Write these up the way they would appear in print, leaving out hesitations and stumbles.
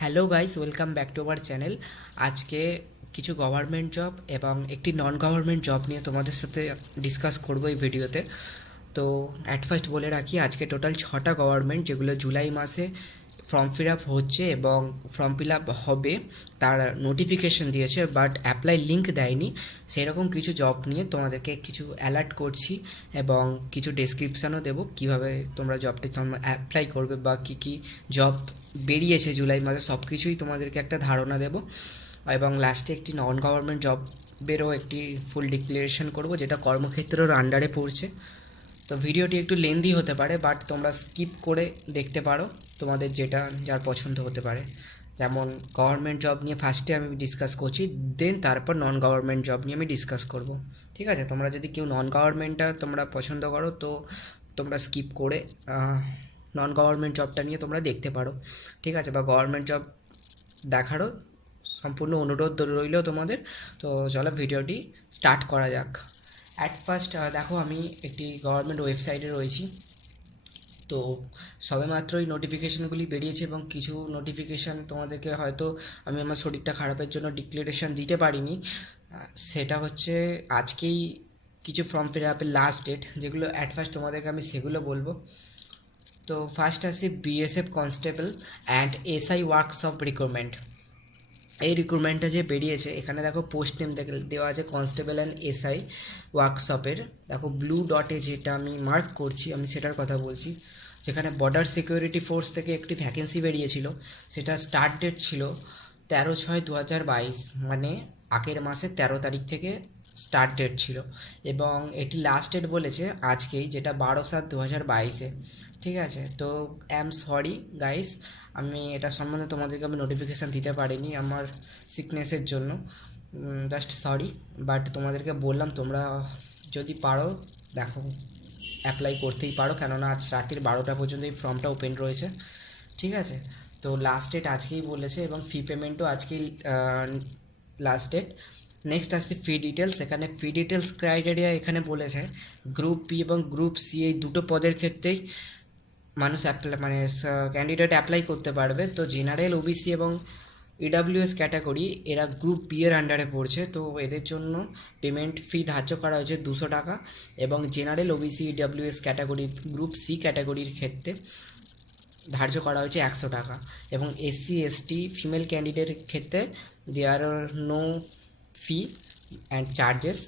Hello guys, welcome back to our channel. আজকে কিছু government job এবং একটি নন গভর্নমেন্ট জব নিয়ে তোমাদের সাথে ডিসকাস করবো এই ভিডিওতে। তো অ্যাট ফার্স্ট বলে রাখি, আজকে টোটাল 6টা গভর্নমেন্ট যেগুলো জুলাই মাসে ফর্ম ফিল আপ হচ্ছে এবং ফর্ম ফিল আপ হবে তার নোটিফিকেশন দিয়েছে, বাট অ্যাপ্লাই লিঙ্ক দেয়নি। সেরকম কিছু জব নিয়ে তোমাদেরকে কিছু অ্যালার্ট করছি এবং কিছু ডেসক্রিপশানও দেবো কীভাবে তোমরা জবটি অ্যাপ্লাই করবে বা কী কী জব বেরিয়েছে জুলাই মাসে, সব কিছুই তোমাদেরকে একটা ধারণা দেবো। এবং লাস্টে একটি নন গভর্নমেন্ট জবেরও একটি ফুল ডিক্লারেশন করব, যেটা কর্মক্ষেত্রের আন্ডারে পড়ছে। তো ভিডিওটি একটু লেন্দি হতে পারে, বাট তোমরা স্কিপ করে দেখতে পারো, তোমাদের যেটা যার পছন্দ হতে পারে। যেমন গভর্নমেন্ট জব নিয়ে ফার্স্টে আমি ডিসকাস করছি, দেন তারপর নন গভর্নমেন্ট জব নিয়ে আমি ডিসকাস করব। ঠিক আছে, তোমরা যদি কেউ নন গভর্নমেন্টটা তোমরা পছন্দ করো তো তোমরা স্কিপ করে নন গভর্নমেন্ট জবটা নিয়ে তোমরা দেখতে পারো। ঠিক আছে, বা গভর্নমেন্ট জব দেখারও সম্পূর্ণ অনুরোধ রইল তোমাদের। তো চলো ভিডিওটি স্টার্ট করা যাক। অ্যাট ফার্স্ট দেখো, আমি একটি গভর্নমেন্ট ওয়েবসাইটে রয়েছি। তো সবেমাত্রই নোটিফিকেশানগুলি বেরিয়েছে এবং কিছু নোটিফিকেশান তোমাদেরকে হয়তো আমি আমার শরীরটা খারাপের জন্য ডিক্লারেশন দিতে পারিনি। সেটা হচ্ছে আজকেই কিছু ফর্ম ফিল আপের লাস্ট ডেট, যেগুলো অ্যাট ফার্স্ট তোমাদেরকে আমি সেগুলো বলবো। তো ফার্স্ট আসি BSF constable and SI workshop recruitment. এই রিক্রুটমেন্টটা যে বেরিয়েছে, এখানে দেখো পোস্ট নেম দেওয়া আছে কনস্টেবল অ্যান্ড এসআই ওয়ার্কশপের। দেখো ব্লু ডটে যেটা আমি মার্ক করছি, আমি সেটার কথা বলছি। যেখানে বর্ডার সিকিউরিটি ফোর্স থেকে একটি ভ্যাকেন্সি বেরিয়েছিল, সেটা স্টার্ট ডেট ছিল 13/6/2022, মানে আগের মাসের 13 তারিখ থেকে স্টার্ট ডেট ছিল। এবং এটি লাস্ট ডেট বলেছে আজকেই, যেটা 12/7/2022-এ। ঠিক আছে, তো সরি গাইস, আমি এটা সম্বন্ধে তোমাদেরকে আমি নোটিফিকেশান দিতে পারিনি আমার সিকনেসের জন্য, জাস্ট সরি। বাট তোমাদেরকে বললাম, তোমরা যদি পারো দেখো অ্যাপ্লাই করতেই পারো, কেননা আজ রাত্রির 12টা পর্যন্ত এই ফর্মটা ওপেন রয়েছে। ঠিক আছে, তো লাস্ট ডেট আজকেই বলেছে এবং ফি পেমেন্টও আজকেই লাস্ট ডেট। নেক্সট আসছে ফি ডিটেলস। এখানে ফি ডিটেলস ক্রাইটেরিয়া এখানে বলেছে গ্রুপ বি এবং গ্রুপ সি এই দুটো পদের ক্ষেত্রেই মানুষ ক্যান্ডিডেট অ্যাপ্লাই করতে পারবে। তো জেনারেল, ওবিসি এবং ইডাব্লিউএস ক্যাটাগরি এরা গ্রুপ বি এর আন্ডারে পড়ছে, তো এদের জন্য পেমেন্ট ফি ধার্য করা হয়েছে 200 টাকা। এবং general, OBC, EWS category, group C ক্যাটাগরির ক্ষেত্রে ধার্য করা হয়েছে 100 টাকা। এবং এসসি, এসটি, ফিমেল ক্যান্ডিডেটের ক্ষেত্রে দেয়ার আর নো ফি অ্যান্ড চার্জেস।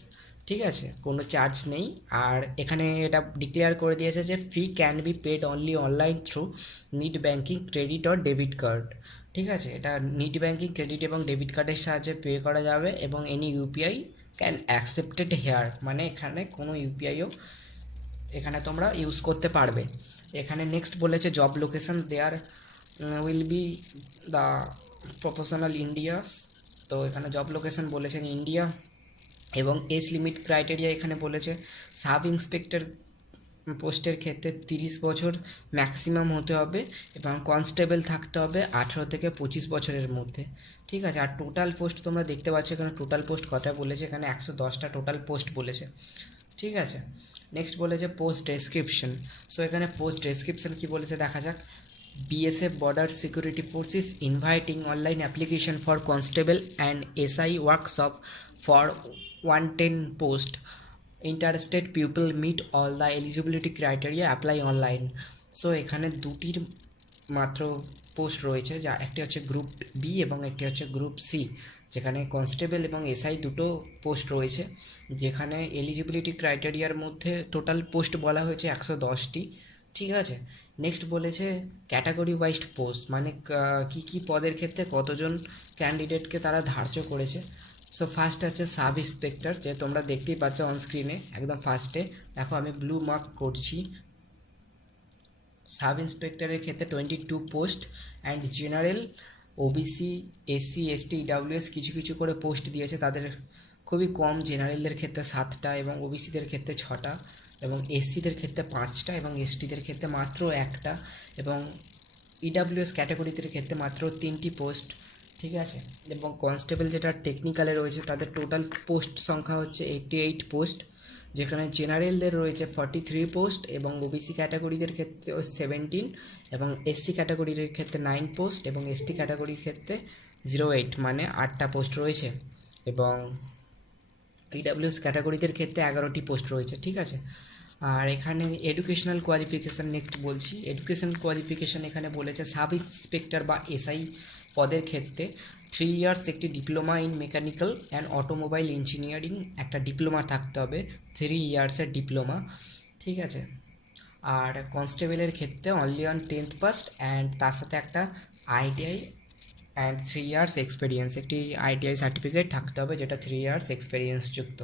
ঠিক আছে, কোনো চার্জ নেই। আর এখানে এটা ডিক্লেয়ার করে দিয়েছে যে fee can be paid only online through net banking, credit or debit card. ঠিক আছে, এটা নেট ব্যাঙ্কিং, ক্রেডিট এবং ডেবিট কার্ডের সাহায্যে পে করা যাবে এবং any UPI can accepted here, মানে এখানে কোনো ইউপিআইও এখানে তোমরা ইউজ করতে পারবে। এখানে নেক্সট বলেছে job location, there will be the professional Indias. তো এখানে জব লোকেশন বলেছেন ইন্ডিয়া। এবং এজ লিমিট ক্রাইটেরিয়া এখানে বলেছে সাব ইন্সপেক্টর পোস্টের ক্ষেত্রে 30 বছর ম্যাক্সিমাম হতে হবে এবং কনস্টেবল থাকতে হবে 18 থেকে 25 বছরের মধ্যে। ঠিক আছে, আর টোটাল পোস্ট তোমরা দেখতে পাচ্ছ এখানে টোটাল পোস্ট কটা বলেছে, এখানে 110টা টোটাল পোস্ট বলেছে। ঠিক আছে, নেক্সট বলেছে পোস্ট ডেসক্রিপশন। সো এখানে পোস্ট ডেসক্রিপশন কী বলেছে দেখা যাক। BSF border security forces inviting online application for constable and SI workshop for 110 post. Interested people meet all the eligibility criteria, apply online. So এখানে দুটির মাত্র পোস্ট রয়েছে, যা একটি হচ্ছে গ্রুপ বি এবং একটি হচ্ছে গ্রুপ সি, যেখানে কনস্টেবল এবং এসআই দুটো পোস্ট রয়েছে। যেখানে এলিজিবিলিটি ক্রাইটেরিয়ার মধ্যে টোটাল পোস্ট বলা হয়েছে 110টি। ঠিক আছে, নেক্সট বলেছে ক্যাটাগরি ওয়াইজ পোস্ট, মানে কী কী পদের ক্ষেত্রে কতজন ক্যান্ডিডেটকে তারা ধার্য করেছে। সো ফার্স্ট আছে সাব ইন্সপেক্টর, যে তোমরা দেখতেই পাচ্ছ অন স্ক্রিনে একদম ফার্স্টে। দেখো আমি ব্লু মার্ক করছি। সাব ইন্সপেক্টরের ক্ষেত্রে 22 post and general, OBC, SC, ST, EWS কিছু কিছু করে পোস্ট দিয়েছে, তাদের খুবই কম। জেনারেলদের ক্ষেত্রে 7টা এবং ওবিসিদের ক্ষেত্রে 6টা এবং এসসিদের ক্ষেত্রে 5টা এবং এসটিদের ক্ষেত্রে মাত্র 1টা এবং ইডাব্লিউএস ক্যাটাগরিদের ক্ষেত্রে মাত্র 3টি পোস্ট। ঠিক আছে, এবং কনস্টেবল যেটা টেকনিক্যালে রয়েছে তাদের টোটাল পোস্ট সংখ্যা হচ্ছে 88 পোস্ট। যেখানে জেনারেলদের রয়েছে 43 পোস্ট এবং ওবিসি ক্যাটাগরিদের ক্ষেত্রে 17 এবং এসসি ক্যাটাগরির ক্ষেত্রে 9 পোস্ট এবং এসটি ক্যাটাগরির ক্ষেত্রে 08 মানে 8টা পোস্ট রয়েছে এবং ইডাব্লিউএস ক্যাটাগরিদের ক্ষেত্রে 11টি পোস্ট রয়েছে, ঠিক আছে। আর এখানে এডুকেশনাল কোয়ালিফিকেশান নেক্সট বলছি। এডুকেশনাল কোয়ালিফিকেশান এখানে বলেছে সাব ইন্সপেক্টর বা এসআই পদের ক্ষেত্রে 3 ইয়ার্স একটি diploma in mechanical and automobile engineering একটা ডিপ্লোমা থাকতে হবে, 3 ইয়ার্সের ডিপ্লোমা, ঠিক আছে। আর কনস্টেবলের ক্ষেত্রে only on 10th pass and তার সাথে একটা আইটিআই অ্যান্ড 3 ইয়ার্স এক্সপিরিয়েন্স, একটি আইটিআই সার্টিফিকেট থাকতে হবে যেটা 3 ইয়ার্স এক্সপিরিয়েন্স যুক্ত,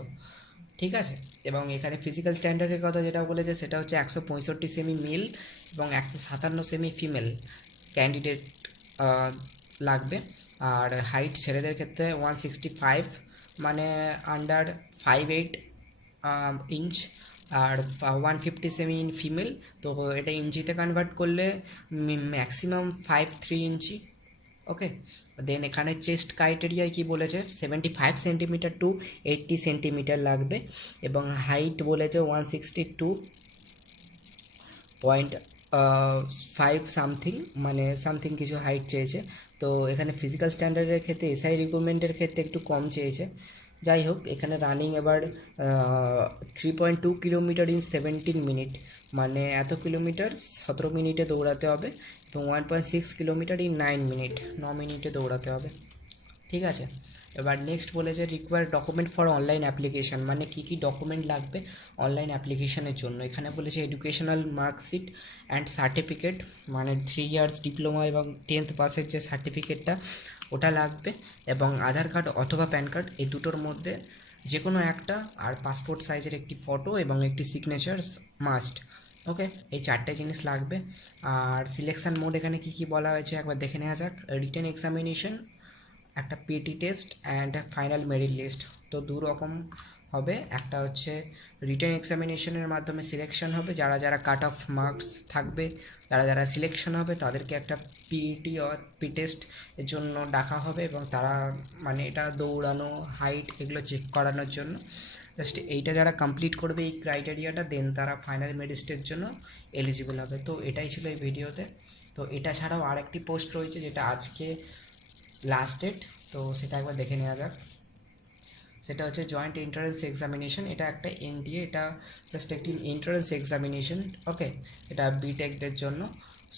ঠিক আছে। এবং এখানে ফিজিক্যাল স্ট্যান্ডার্ডের কথা যেটা বলেছে সেটা হচ্ছে 165 সেমি মেল এবং 157 সেমি ফিমেল ক্যান্ডিডেট লাগবে। আর হাইট ছেলেদের ক্ষেত্রে 165 মানে আন্ডার 5'8" ইঞ্চ, আর 150 সেমি ইন ফিমেল, তো এটা ইঞ্চিতে কনভার্ট করলে ম্যাক্সিমাম 5'3" ইঞ্চি, ওকে। দেন এখানে চেস্ট ক্রাইটেরিয়ায় কি বলেছে 75 সেন্টিমিটার টু 80 সেন্টিমিটার লাগবে এবং হাইট বলেছে 162.5 সামথিং, মানে সামথিং কিছু হাইট চেয়েছে। তো এখানে ফিজিক্যাল স্ট্যান্ডার্ডের ক্ষেত্রে এসআই রিক্রুটমেন্টের ক্ষেত্রে একটু কম চেয়েছে। যাই হোক, এখানে রানিং এবার 3.2 কিলোমিটার ইন 17 মিনিট, মানে এত কিলোমিটার 17 মিনিটে দৌড়াতে হবে এবং 1.6 কিলোমিটার ইন 9 মিনিট, 9 মিনিটে দৌড়াতে হবে, ঠিক আছে। এবার নেক্সট বলেছে required document for online application, মানে কী কী ডকুমেন্ট লাগবে অনলাইন অ্যাপ্লিকেশনের জন্য। এখানে বলেছে এডুকেশনাল মার্কশিট অ্যান্ড সার্টিফিকেট, মানে 3 ইয়ার্স ডিপ্লোমা এবং 10th পাসের যে সার্টিফিকেটটা ওটা লাগবে এবং আধার কার্ড অথবা প্যান কার্ড এই দুটোর মধ্যে যে কোনো একটা, আর পাসপোর্ট সাইজের একটি ফটো এবং একটি সিগনেচার মাস্ট, ওকে। এই 4টে জিনিস লাগবে। আর সিলেকশান মোড এখানে কী কী বলা হয়েছে একবার দেখে নেওয়া যাক। রিটেন এক্সামিনেশন, একটা PT test and final merit list, তো দু রকম হবে। একটা হচ্ছে রিটেন এক্সামিনেশনের মাধ্যমে সিলেকশন হবে, যারা যারা কাট অফ মার্কস থাকবে, যারা যারা সিলেকশন হবে তাদেরকে একটা পিটি অর পি টেস্ট এর জন্য ডাকা হবে এবং তারা মানে এটা দৌড়ানো, হাইট এগুলো চেক করানোর জন্য। জাস্ট এইটা যারা কমপ্লিট করবে এই ক্রাইটেরিয়াটা, দেন তারা ফাইনাল মেরিটের জন্য এলিজিবল হবে। তো এটাই ছিল এই ভিডিওতে। তো এটা ছাড়াও আরেকটি পোস্ট রয়েছে যেটা আজকে লাস্ট ডেট, তো সেটা একবার দেখে নেওয়া যাক। সেটা হচ্ছে জয়েন্ট এন্ট্রান্স এক্সামিনেশন, এটা একটা এনটিএ, এটা জাস্ট একটি এন্ট্রান্স এক্সামিনেশন, ওকে। এটা বিটেকদের জন্য।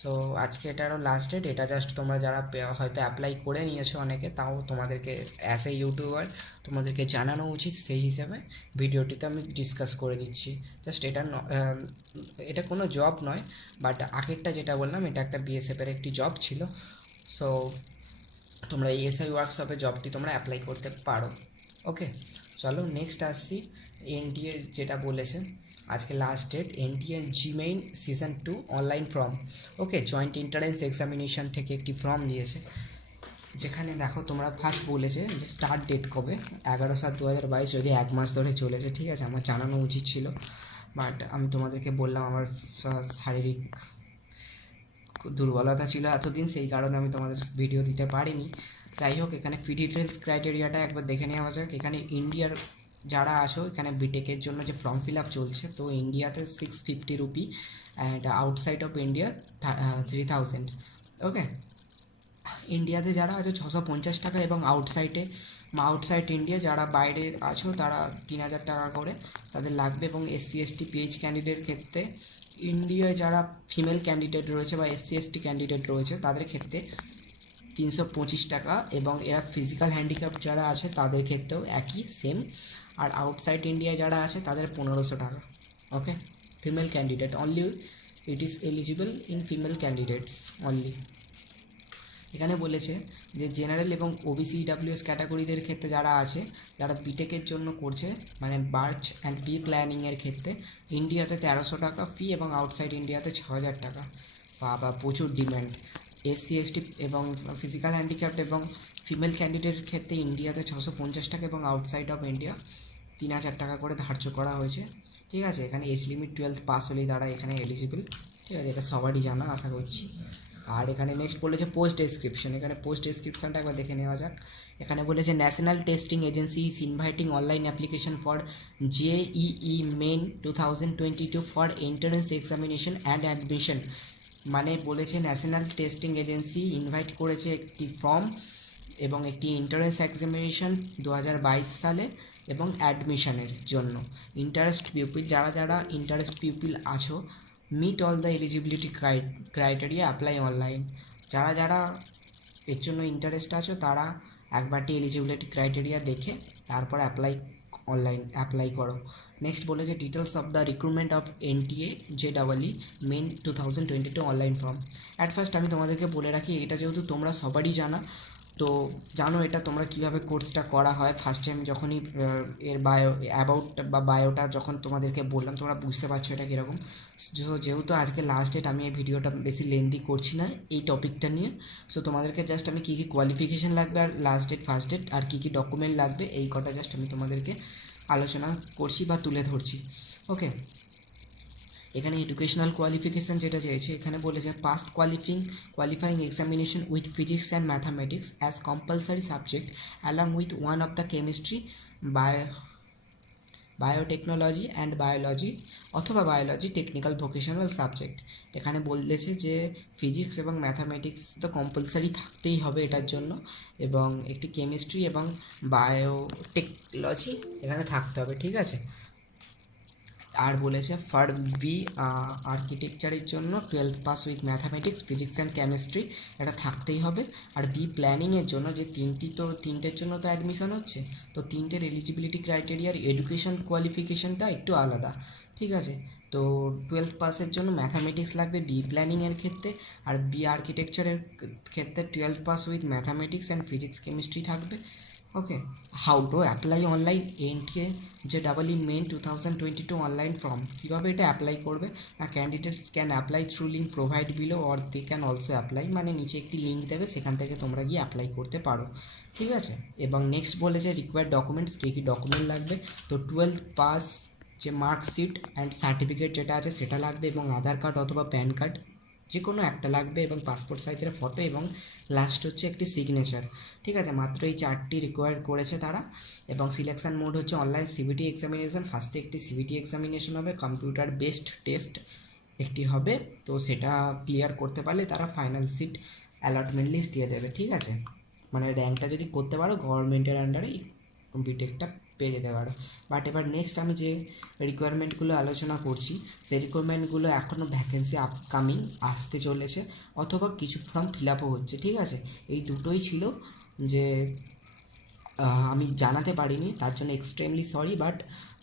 সো আজকে এটারও লাস্ট ডেট। এটা জাস্ট তোমরা যারা হয়তো অ্যাপ্লাই করে নিয়েছো অনেকে, তাও তোমাদেরকে অ্যাজ এ ইউটিউবার তোমাদেরকে জানানো উচিত, সেই হিসাবে ভিডিওটিতে আমি ডিসকাস করে দিচ্ছি। জাস্ট এটা কোনো জব নয়, বাট আগেরটা যেটা বললাম এটা একটা বিএসএফের একটি জব ছিল। সো তোমরা এই এসআই ওয়ার্কশপে জবটি তোমরা অ্যাপ্লাই করতে পারো, ওকে। চলো নেক্সট আসছি এনটিএ যেটা বলেছে আজকে last date, NTA JEE Main season 2 online form, okay. Joint entrance examination থেকে একটি ফর্ম দিয়েছে, যেখানে দেখো তোমরা ফার্স্ট বলেছে যে স্টার্ট ডেট কবে, 11/7/2022, যদি 1 মাস ধরে চলেছে, ঠিক আছে। আমার জানানো উচিত ছিল, বাট আমি তোমাদেরকে বললাম আমার শারীরিক দুর্বলতা ছিল এতদিন, সেই কারণে আমি তোমাদের ভিডিও দিতে পারিনি। যাই হোক, এখানে ফি ডিটেলস ক্রাইটেরিয়াটা একবার দেখে নেওয়া যাক। এখানে ইন্ডিয়ার যারা আসো, এখানে বিটেকের জন্য যে ফর্ম ফিল আপ চলছে, তো ইন্ডিয়াতে 650 rupee and outside of India 3000, ওকে। ইন্ডিয়াতে যারা আছো 650 টাকা এবং আউটসাইড ইন্ডিয়া যারা বাইরে আছো তারা 3000 টাকা করে তাদের লাগবে। এবং এসসি এসটি পিএইচ ক্যান্ডিডেটের ক্ষেত্রে, ইন্ডিয়ায় যারা ফিমেল ক্যান্ডিডেট রয়েছে বা এসসি এসটি ক্যান্ডিডেট রয়েছে তাদের ক্ষেত্রে 325 টাকা, এবং এরা ফিজিক্যাল হ্যান্ডিক্যাপ যারা আছে তাদের ক্ষেত্রেও একই সেম। আর আউটসাইড ইন্ডিয়া যারা আছে তাদের 1500 টাকা, okay. Female candidate only, it is eligible in female candidates only. এখানে বলেছে যে জেনারেল এবং ওবিসি ডাব্লিউএস ক্যাটাগরিদের ক্ষেত্রে যারা আছে, যারা বিটেকের জন্য করছে, মানে বার্চ অ্যান্ড পি প্ল্যানিংয়ের ক্ষেত্রে ইন্ডিয়াতে 1300 টাকা ফি এবং আউটসাইড ইন্ডিয়াতে 6000 টাকা, বা প্রচুর ডিম্যান্ড। এসসি এসটি এবং ফিজিক্যাল হ্যান্ডিক্যাপ্ট এবং ফিমেল ক্যান্ডিডেটের ক্ষেত্রে ইন্ডিয়াতে 650 টাকা এবং আউটসাইড অফ ইন্ডিয়া 3000 টাকা করে ধার্য করা হয়েছে, ঠিক আছে। এখানে এজ লিমিট 12 পাস হলেই তারা এখানে এলিজিবল, ঠিক আছে। এটা সবারই জানা আশা করছি। আর এখানে নেক্সট বলেছে পোস্ট ডেসক্রিপশন, এখানে পোস্ট ডেসক্রিপশনটা একবার দেখে নেওয়া যাক। এখানে বলেছে national testing agency is inviting online application for JEE main 2022 for entrance examination and admission. মানে বলেছে ন্যাশনাল টেস্টিং এজেন্সি ইনভাইট করেছে একটি ফর্ম এবং একটি এন্ট্রান্স এক্সামিনেশন 2022 সালে এবং অ্যাডমিশনের জন্য। ইন্টারেস্ট পিউপিল, যারা যারা ইন্টারেস্ট পিউপিল আছো, meet all the eligibility criteria, apply online. যারা যারা এর জন্য ইন্টারেস্ট আছো তারা একবারটি এলিজিবিলিটি ক্রাইটেরিয়া দেখে তারপর অনলাইন অ্যাপ্লাই করো। নেক্সট বলেছে details of the recruitment of NTA জেডাবলই main 2022 online form. At first আমি তোমাদেরকে বলে রাখি, এটা যেহেতু তোমরা সবারই তো জানো এটা তোমরা কীভাবে কোর্সটা করা হয়। ফার্স্ট টাইম যখনই এর বায়োটা যখন তোমাদেরকে বললাম, তোমরা বুঝতে পারছো এটা কীরকম। যেহেতু আজকে লাস্ট ডেট, আমি এই ভিডিওটা বেশি লেন্দি করছি না এই টপিকটা নিয়ে। সো তোমাদেরকে জাস্ট আমি কী কী কোয়ালিফিকেশান লাগবে আর লাস্ট ডেট ফার্স্ট ডেট আর কী কী ডকুমেন্ট লাগবে এই কটা জাস্ট আমি তোমাদেরকে আলোচনা করছি বা তুলে ধরছি। ওকে, এখানে এডুকেশনাল কোয়ালিফিকেশান যেটা চেয়েছে, এখানে বলেছে past qualifying examination with physics and mathematics as compulsory subject along with one of the chemistry, biotechnology and biology অথবা বায়োলজি টেকনিক্যাল ভোকেশনাল সাবজেক্ট। এখানে বলেছে যে ফিজিক্স এবং ম্যাথামেটিক্স তো কম্পালসারি থাকতেই হবে এটার জন্য, এবং একটি কেমিস্ট্রি এবং বায়োটেকনোলজি এখানে থাকতে হবে, ঠিক আছে। আর বলেছে ফর বি আর্কিটেকচারের জন্য 12th pass with mathematics physics and chemistry এটা থাকতেই হবে। আর বি প্ল্যানিংয়ের জন্য যে তিনটের জন্য তো অ্যাডমিশন হচ্ছে, তো তিনটের এলিজিবিলিটি ক্রাইটেরিয়ার এডুকেশন কোয়ালিফিকেশনটা একটু আলাদা, ঠিক আছে। তো 12th পাসের জন্য ম্যাথামেটিক্স লাগবে বি প্ল্যানিংয়ের ক্ষেত্রে, আর বি আর্কিটেকচারের ক্ষেত্রে 12th pass with mathematics and physics chemistry থাকবে। Okay, how to apply online NTA জেডাবলই মেন 2022 অনলাইন ফর্ম। কীভাবে এটা অ্যাপ্লাই করবে না, candidates can apply through link provide below or they can also apply, মানে নিচে একটি লিঙ্ক দেবে, সেখান থেকে তোমরা গিয়ে অ্যাপ্লাই করতে পারো, ঠিক আছে। এবং নেক্সট বলেছে রিকোয়ার্ড ডকুমেন্টস, কী কী ডকুমেন্ট লাগবে। তো 12th পাস যে মার্কশিট অ্যান্ড সার্টিফিকেট যেটা আছে সেটা লাগবে, এবং আধার কার্ড অথবা প্যান কার্ড যে কোনো একটা লাগবে, এবং পাসপোর্ট সাইজের ফটো, এবং লাস্ট হচ্ছে একটি সিগনেচার, ঠিক আছে। মাত্র এই 4টি রিকোয়ার করেছে তারা। এবং সিলেকশান মোড হচ্ছে অনলাইন সিবিটি এক্সামিনেশন। ফার্স্টে একটি সিবিটি এক্সামিনেশন হবে, কম্পিউটার বেসড টেস্ট একটি হবে, তো সেটা ক্লিয়ার করতে পারলে তারা ফাইনাল সিট অ্যালটমেন্ট লিস্ট দিয়ে দেবে, ঠিক আছে। মানে র্যাঙ্কটা যদি করতে পারো গভর্নমেন্টের আন্ডারে বিটেকটা পেয়ে যেতে পারো। বাট এবার নেক্সট আমি যে রিকোয়ারমেন্টগুলো আলোচনা করছি, সেই রিকোয়ারমেন্টগুলো এখনও ভ্যাকেন্সি আপকামিং আসতে চলেছে, অথবা কিছু ফর্ম ফিল আপও হচ্ছে, ঠিক আছে। এই দুটোই ছিল যে আমি জানাতে পারিনি, তার জন্য এক্সট্রিমলি সরি, বাট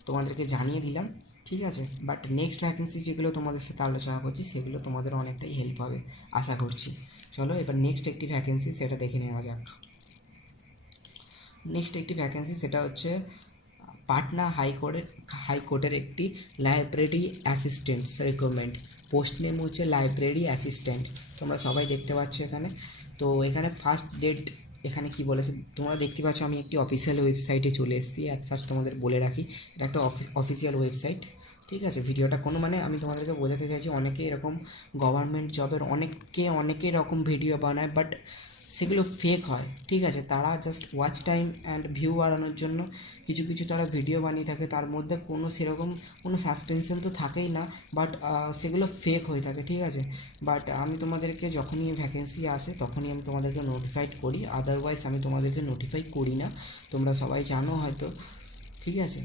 তোমাদেরকে জানিয়ে দিলাম, ঠিক আছে। বাট নেক্সট ভ্যাকেন্সি যেগুলো তোমাদের সাথে আলোচনা করছি সেগুলো তোমাদের অনেকটাই হেল্প হবে আশা করছি। চলো এবার নেক্সট একটি ভ্যাকেন্সি সেটা দেখে নেওয়া যাক। নেক্সট একটি ভ্যাকেন্সি সেটা হচ্ছে পাটনা হাইকোর্টের একটি library assistants recruitment. Post name হচ্ছে লাইব্রেরি অ্যাসিস্ট্যান্ট, তোমরা সবাই দেখতে পাচ্ছ এখানে। তো এখানে ফার্স্ট ডেট এখানে কি বলেছে তোমরা দেখতে পাচ্ছ, আমি একটি অফিসিয়াল ওয়েবসাইটে চলে এসেছি। অ্যাট ফার্স্ট তোমাদের বলে রাখি এটা একটা অফিসিয়াল ওয়েবসাইট, ঠিক আছে। ভিডিওটা কোনো মানে আমি তোমাদেরকে বোঝাতে চাইছি, অনেকে এরকম গভর্নমেন্ট জবের অনেকে এরকম ভিডিও বানায়, বাট সেগুলো ফেক হয়, ঠিক আছে। তারা just watch time and view বাড়ানোর জন্য কিছু তারা ভিডিও বানিয়ে থাকে, তার মধ্যে সেরকম কোনো সাসপেনশন তো থাকেই না, বাট সেগুলো ফেক হয়ে থাকে, ঠিক আছে। বাট আমি তোমাদেরকে যখনই ভ্যাকেন্সি আসে তখনই আমি তোমাদেরকে নোটিফাইড করি, আদারওয়াইজ আমি তোমাদেরকে নোটিফাই করি না, তোমরা সবাই জানো হয়তো, ঠিক আছে।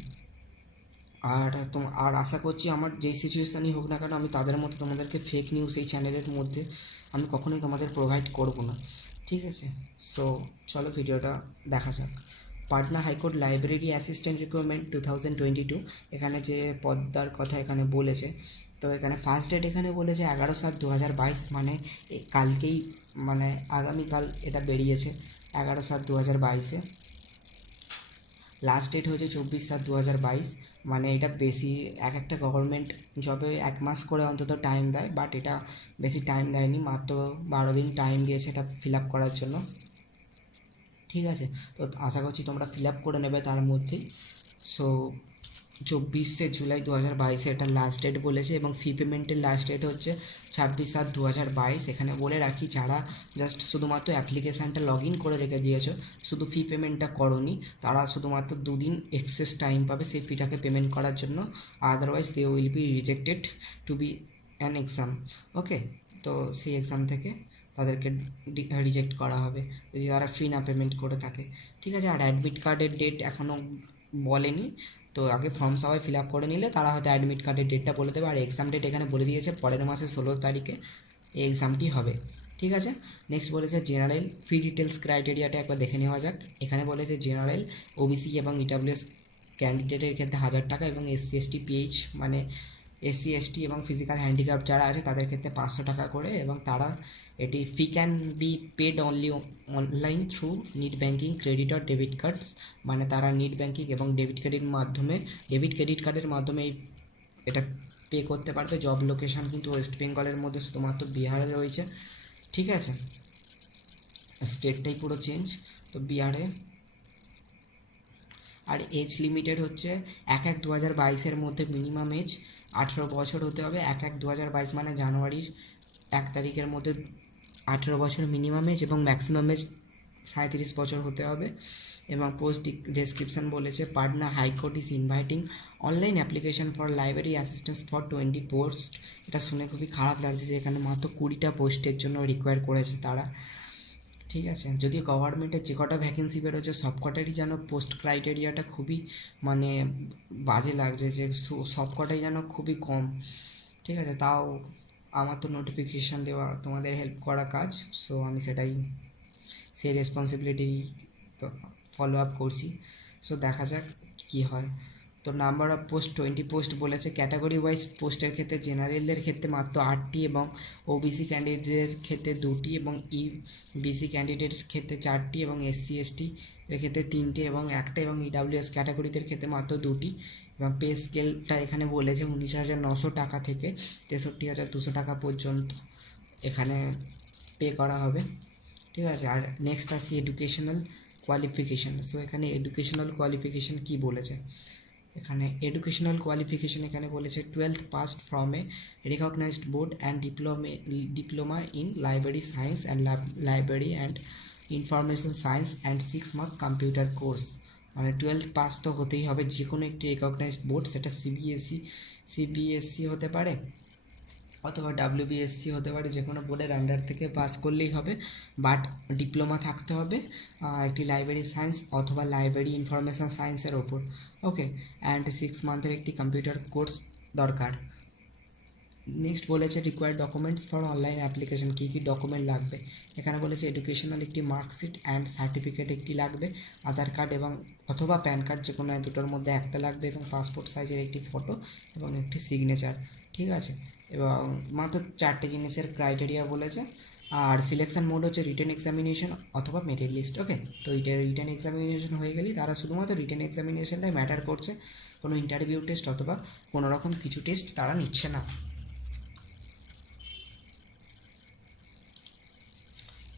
আর আশা করছি আমার যেই সিচুয়েশানই হোক না কেন, আমি তাদের মধ্যে তোমাদেরকে ফেক নিউজ এই চ্যানেলের মধ্যে আমি কখনোই তোমাদের প্রোভাইড করব না, ঠিক আছে। সো চলো ভিডিওটা দেখা যাক। Patna high court library assistant recruitment 2022, এখানে যে পদটার কথা এখানে বলেছে, তো এখানে ফার্স্ট ডেট এখানে বলেছে 11/7/2022, মানে কালকেই, মানে আগামীকাল এটা বেরিয়েছে 11/7/2022। লাস্ট ডেট হয়েছে 24/7/2022, মানে এটা বেশি একটা গভর্নমেন্ট জবে 1 মাস করে অন্তত টাইম দেয়, বাট এটা বেশি টাইম দেয়নি, মাত্র 12 দিন টাইম দিয়েছে এটা ফিল আপ করার জন্য, ঠিক আছে। তো আশা করছি তোমরা ফিল আপ করে নেবে তার মধ্যেই। সো চব্বিশে জুলাই 2022 এটা লাস্ট ডেট বলেছে, এবং ফি পেমেন্টের লাস্ট ডেট হচ্ছে 26/7/2022। এখানে বলে রাখি, যারা জাস্ট শুধুমাত্র অ্যাপ্লিকেশানটা লগ ইন করে রেখে দিয়েছো, শুধু ফি পেমেন্টটা করোনি, তারা শুধুমাত্র 2 দিন এক্সেস টাইম পাবে সেই ফিটাকে পেমেন্ট করার জন্য। Otherwise they will be rejected to be an exam. Okay, তো সেই এক্সাম থেকে তাদেরকে রিজেক্ট করা হবে যদি তারা ফি না পেমেন্ট করে থাকে। ঠিক আছে, আর অ্যাডমিট কার্ডের ডেট এখনও বলেনি, তো আগে ফর্ম সবাই ফিল আপ করে নিলে তারা হয়তো অ্যাডমিট কার্ডের ডেটটা বলে দেবে। আর এক্সাম ডেট এখানে বলে দিয়েছে পরের মাসে 16 তারিখে এই এক্সামটি হবে। ঠিক আছে, নেক্সট বলেছে জেনারেল ফি ডিটেলস ক্রাইটেরিয়াটা একবার দেখে নেওয়া যাক। এখানে বলেছে জেনারেল, ওবিসি এবং ইডাব্লিউএস ক্যান্ডিডেটের ক্ষেত্রে 1000 টাকা, এবং এসসি এসটি পিএইচ মানে এসসি এসটি এবং ফিজিক্যাল হ্যান্ডিক্যাপ যারা আছে তাদের ক্ষেত্রে 500 টাকা করে, এবং তারা এটি fee can be paid only online through net banking, credit আর ডেবিট কার্ডস, মানে তারা নেট ব্যাঙ্কিং এবং ডেবিট ক্রেডিট কার্ডের মাধ্যমে এটা পে করতে পারবে। জব লোকেশন কিন্তু ওয়েস্ট বেঙ্গলের মধ্যে শুধুমাত্র বিহারে রয়েছে। ঠিক আছে, স্টেটটাই পুরো চেঞ্জ, তো বিহারে। আর এজ লিমিটেড হচ্ছে 1/1/2022 মধ্যে মিনিমাম এজ 18 বছর হতে হবে। 1/1/2022 মানে জানুয়ারির 1 তারিখের মধ্যে 18 বছর মিনিমাম এজ, এবং ম্যাক্সিমাম এজ 37 বছর হতে হবে। এবং পোস্ট ডেসক্রিপশন বলেছে Patna high court is inviting online application for library assistance for 20 post. এটা শুনে খুবই খারাপ লাগছে যে এখানে মাত্র 20টা পোস্টের জন্য রিকোয়ার করেছে তারা। ঠিক আছে, যদি গভর্নমেন্টের যে কটা ভ্যাকেন্সি বেরোচ্ছে সব কটারই যেন পোস্ট ক্রাইটেরিয়াটা খুবই মানে বাজে লাগছে, যে সব কটাই যেন খুবই কম। ঠিক আছে, তাও আমার তো নোটিফিকেশান দেওয়া, তোমাদের হেল্প করা কাজ, সো আমি সেই রেসপন্সিবিলিটি তো ফলো আপ করছি। সো দেখা যাক কি হয়। তো নাম্বার অফ পোস্ট 20 পোস্ট বলেছে। ক্যাটাগরি ওয়াইজ পোস্টের ক্ষেত্রে জেনারেলদের ক্ষেত্রে মাত্র 8টি, এবং ওবিসি ক্যান্ডিডেটের ক্ষেত্রে 2টি, এবং ইবিসি ক্যান্ডিডেটের ক্ষেত্রে 4টি, এবং এসসি এসটি এর ক্ষেত্রে 3টে এবং 1টা, এবং ইডাব্লিউএস ক্যাটাগরিদের ক্ষেত্রে মাত্র 2টি। এবং পে স্কেলটা এখানে বলেছে 19,900 টাকা থেকে 63,200 টাকা পর্যন্ত এখানে পে করা হবে। ঠিক আছে, আর নেক্সট আসছি এডুকেশনাল কোয়ালিফিকেশান। সো এখানে এডুকেশনাল কোয়ালিফিকেশান কী বলেছে, এখানে এডুকেশনাল কোয়ালিফিকেশান এখানে বলেছে 12th passed from a recognised board and diploma in library science and library and information science and 6 month computer course. মানে 12th পাস তো হতেই হবে যে কোনো একটি রিকগনাইজড বোর্ড, সেটা সিবিএসসি হতে পারে অথবা ডাব্লিউবিএসসি হতে পারে, যে কোনো বোর্ডের আন্ডার থেকে পাস করলেই হবে। বাট ডিপ্লোমা থাকতে হবে একটি লাইব্রেরি সায়েন্স অথবা লাইব্রেরি ইনফরমেশন সায়েন্সের ওপর। ওকে, অ্যান্ড 6 মান্থের একটি কম্পিউটার কোর্স দরকার। নেক্সট বলেছে required documents for online application, কী কী ডকুমেন্ট লাগবে। এখানে বলেছে এডুকেশনাল একটি মার্কশিট অ্যান্ড সার্টিফিকেট একটি লাগবে, আধার কার্ড এবং অথবা প্যান কার্ড যে কোনো দুটোর মধ্যে একটা লাগবে, এবং পাসপোর্ট সাইজের একটি ফটো এবং একটি সিগনেচার। ঠিক আছে, এবং মাত্র 4টে জিনিসের ক্রাইটেরিয়া বলেছে। আর সিলেকশন মোড হচ্ছে রিটেন এক্সামিনেশন অথবা মেরিট লিস্ট। ওকে, তো এটা রিটেন এক্সামিনেশন হয়ে গেলেই তারা শুধুমাত্র রিটেন এক্সামিনেশনটাই ম্যাটার করছে, কোনো ইন্টারভিউ টেস্ট অথবা কোনো রকম কিছু টেস্ট তারা নিচ্ছে না।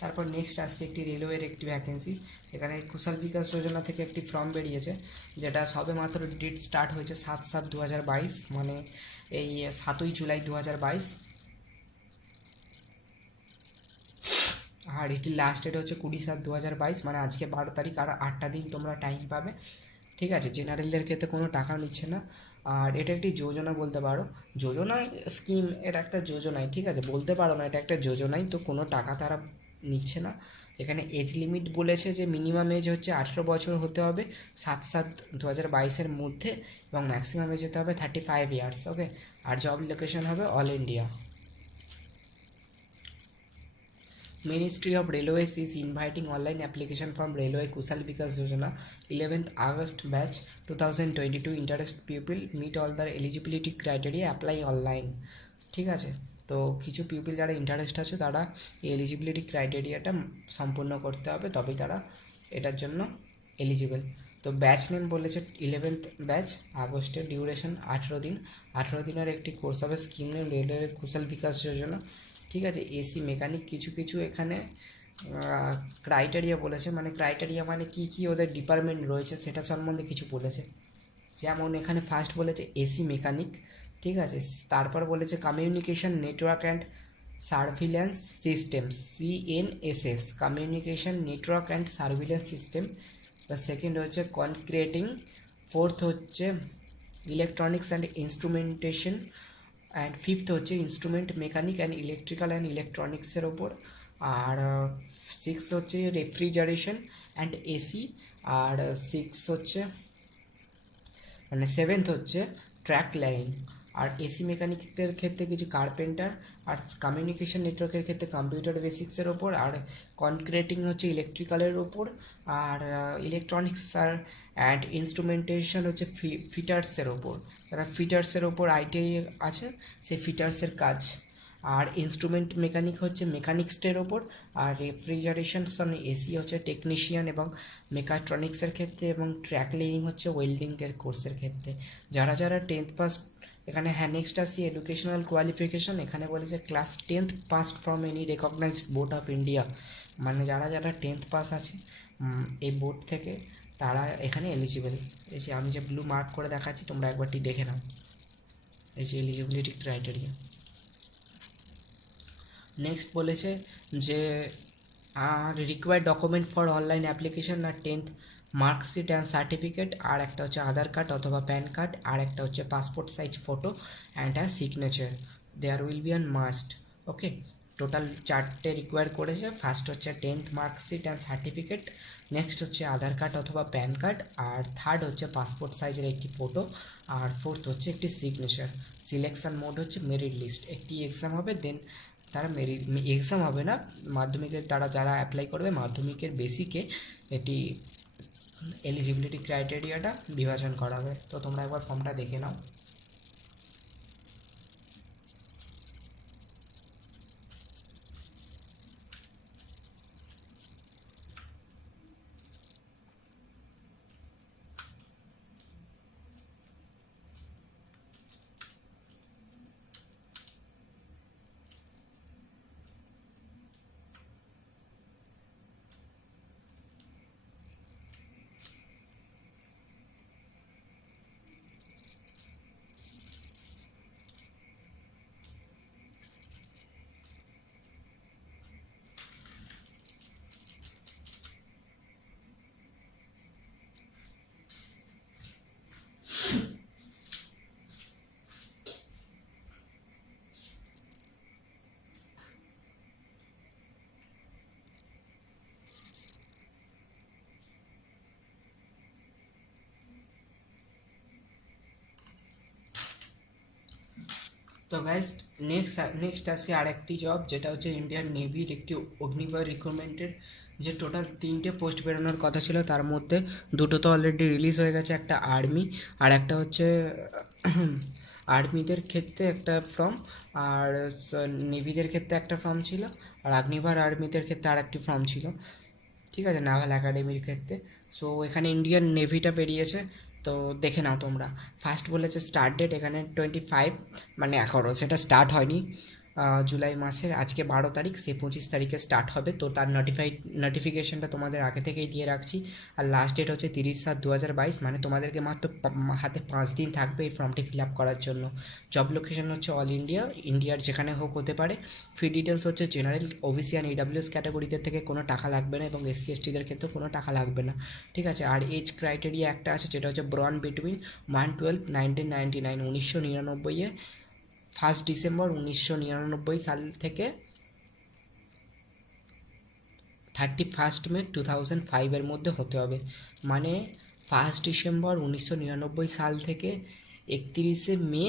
তারপর নেক্সট আসছে একটি রেলওয়ের একটি ভ্যাকেন্সি। এখানে কুশল বিকাশ যোজনা থেকে একটি ফর্ম বেরিয়েছে, যেটা সবে মাত্র ডেট স্টার্ট হয়েছে 7/7/2022, মানে এই 7ই জুলাই 2022। আর এটির লাস্ট ডেট হচ্ছে 20/7/2022, মানে আজকে 12 তারিখ, আর 8টা দিন তোমরা টাইম পাবে। ঠিক আছে, জেনারেলদের ক্ষেত্রে কোনো টাকা নিচ্ছে না। আর এটা একটি যোজনা বলতে পারো, যোজনা স্কিম, এটা একটা যোজনাই। ঠিক আছে, বলতে পারো না, এটা একটা যোজনাই, তো কোনো টাকা তারা নিচ্ছে না। এখানে এজ লিমিট বলেছে যে মিনিমাম এজ হচ্ছে 18 বছর হতে হবে 7/7/2022 মধ্যে, এবং ম্যাক্সিমাম এজ হতে হবে 35 ইয়ার্স। ওকে, আর জব লোকেশন হবে all India. Ministry of Railways is inviting online application from Railway Kushal Vikas Yojana 11th August batch 2022 interest pupil meet all the eligibility criteria apply online। ঠিক আছে, তো কিছু pupil যারা interest আছে তারা এই eligibility ক্রাইটেরিয়াটা সম্পূর্ণ করতে হবে, তবেই তারা এটার জন্য এলিজিবল। তো ব্যাচ নেম বলেছে 11th ব্যাচ, আগস্টের ডিউরেশন 18 দিন, 18 দিনের একটি কোর্স হবে। স্কিম নেম রেলওয়ে কুশল বিকাশ যোজনা। ঠিক আছে, এসি মেকানিক কিছু কিছু এখানে ক্রাইটেরিয়া বলেছে, মানে ক্রাইটেরিয়া মানে কী কী ওদের ডিপার্টমেন্ট রয়েছে সেটা সম্বন্ধে কিছু বলেছে। যেমন এখানে ফার্স্ট বলেছে এসি মেকানিক, ঠিক আছে। তারপর বলেছে communication network and surveillance system, CNSS, communication network and surveillance system. বা সেকেন্ড হচ্ছে কনক্রিয়েটিং। ফোর্থ হচ্ছে electronics and instrumentation. And fifth হচ্ছে instrument mechanic and electrical and ইলেকট্রনিক্সের ওপর। আর সিক্স হচ্ছে রেফ্রিজারেশন অ্যান্ড এসি। আর সিক্স হচ্ছে মানে সেভেন্থ হচ্ছে ট্র্যাক লাইন। আর এসি মেকানিকের ক্ষেত্রে কিছু কার্পেন্টার। আর কমিউনিকেশন নেটওয়ার্কের ক্ষেত্রে কম্পিউটার বেসিক্সের ওপর। আর কনক্রিটিং হচ্ছে ইলেকট্রিক্যালের ওপর। আর ইলেকট্রনিক্স আর অ্যান্ড ইনস্ট্রুমেন্টেশন হচ্ছে ফিটার্সের ওপর। যারা ফিটার্সের ওপর আইটিআই আছে সেই ফিটার্সের কাজ। আর ইনস্ট্রুমেন্ট মেকানিক হচ্ছে মেকানিক্সের ওপর। আর রেফ্রিজারেশন এসি হচ্ছে টেকনিশিয়ান এবং মেকাট্রনিক্সের ক্ষেত্রে। এবং ট্র্যাক লেইং হচ্ছে ওয়েল্ডিংয়ের কোর্সের ক্ষেত্রে। যারা যারা 10th পাস, এখানে হ্যাঁ নেক্সট আসছি এডুকেশনাল কোয়ালিফিকেশন। এখানে বলেছে class 10th passed from any recognized board of India, মানে যারা যারা 10th পাস আছে এই বোর্ড থেকে তারা এখানে এলিজিবল। এই যে আমি যে ব্লু মার্ক করে দেখাচ্ছি তোমরা একবারটি দেখে নাও, এই যে এলিজিবিলিটি ক্রাইটেরিয়া। নেক্সট বলেছে যে আর required document for online application আর 10th মার্কশিট অ্যান্ড সার্টিফিকেট। আর একটা হচ্ছে আধার কার্ড অথবা প্যান কার্ড। আর একটা হচ্ছে passport size photo and a signature. There will be an must. Okay, total 4টে রিকোয়ার করেছে। ফার্স্ট হচ্ছে 10th marksheet and certificate, next হচ্ছে আধার কার্ড অথবা প্যান কার্ড, আর থার্ড হচ্ছে পাসপোর্ট সাইজের একটি ফটো, আর ফোর্থ হচ্ছে একটি সিগনেচার। সিলেকশন মোড হচ্ছে মেরিট লিস্ট। একটি এক্সাম হবে, দেন তারা এক্সাম হবে না, মাধ্যমিকের তারা যারা অ্যাপ্লাই করবে মাধ্যমিকের বেসিকে এটি এলিজিবিলিটি ক্রাইটেরিয়াটা বিভাজন করা হবে। তো তোমরা একবার ফর্মটা দেখে নাও। তো গাইস নেক্সট আসি আরেকটি জব, যেটা হচ্ছে ইন্ডিয়ান নেভির একটি অগ্নিবয় রিক্রুটমেন্টের। যে টোটাল 3টে পোস্ট বেরোনোর কথা ছিল, তার মধ্যে দুটো তো অলরেডি রিলিজ হয়ে গেছে, একটা আর্মি আর একটা হচ্ছে আর্মিদের ক্ষেত্রে একটা ফর্ম, আর নেভিদের ক্ষেত্রে একটা ফর্ম ছিল, আর অগ্নিবয় আর্মিদের ক্ষেত্রে আর একটি ফর্ম ছিল, ঠিক আছে, নাভাল একাডেমির ক্ষেত্রে। সো এখানে ইন্ডিয়ান নেভিটা বেরিয়েছে, তো দেখে নাও তোমরা। ফার্স্ট বলেছে স্টার্ট ডেট এখানে 25, মানে এখনও সেটা স্টার্ট হয়নি, জুলাই মাসের আজকে 12 তারিখ, সে 25 তারিখে স্টার্ট হবে। তো তার নোটিফিকেশনটা তোমাদের আগে থেকেই দিয়ে রাখছি। আর লাস্ট ডেট হচ্ছে 30/7/2022, মানে তোমাদেরকে মাত্র হাতে 5 দিন থাকবে এই ফর্মটি ফিল আপ করার জন্য। জব লোকেশন হচ্ছে অল ইন্ডিয়া, ইন্ডিয়ার যেখানে হোক হতে পারে। ফি ডিটেলস হচ্ছে জেনারেল, ওবিসি অ্যান্ড ইডাব্লিউএস ক্যাটাগরিদের থেকে কোনো টাকা লাগবে না, এবং এসসি এসটিদের ক্ষেত্রে কোনো টাকা লাগবে না, ঠিক আছে। আর এজ ক্রাইটেরিয়া একটা আছে, যেটা হচ্ছে ব্রন বিটুইন 1/12/1999, 1999-এ 1 ডিসেম্বর 1999 সাল থেকে 31 মে 2005-এর মধ্যে হতে হবে। মানে 1 ডিসেম্বর 1999 সাল থেকে 31 মে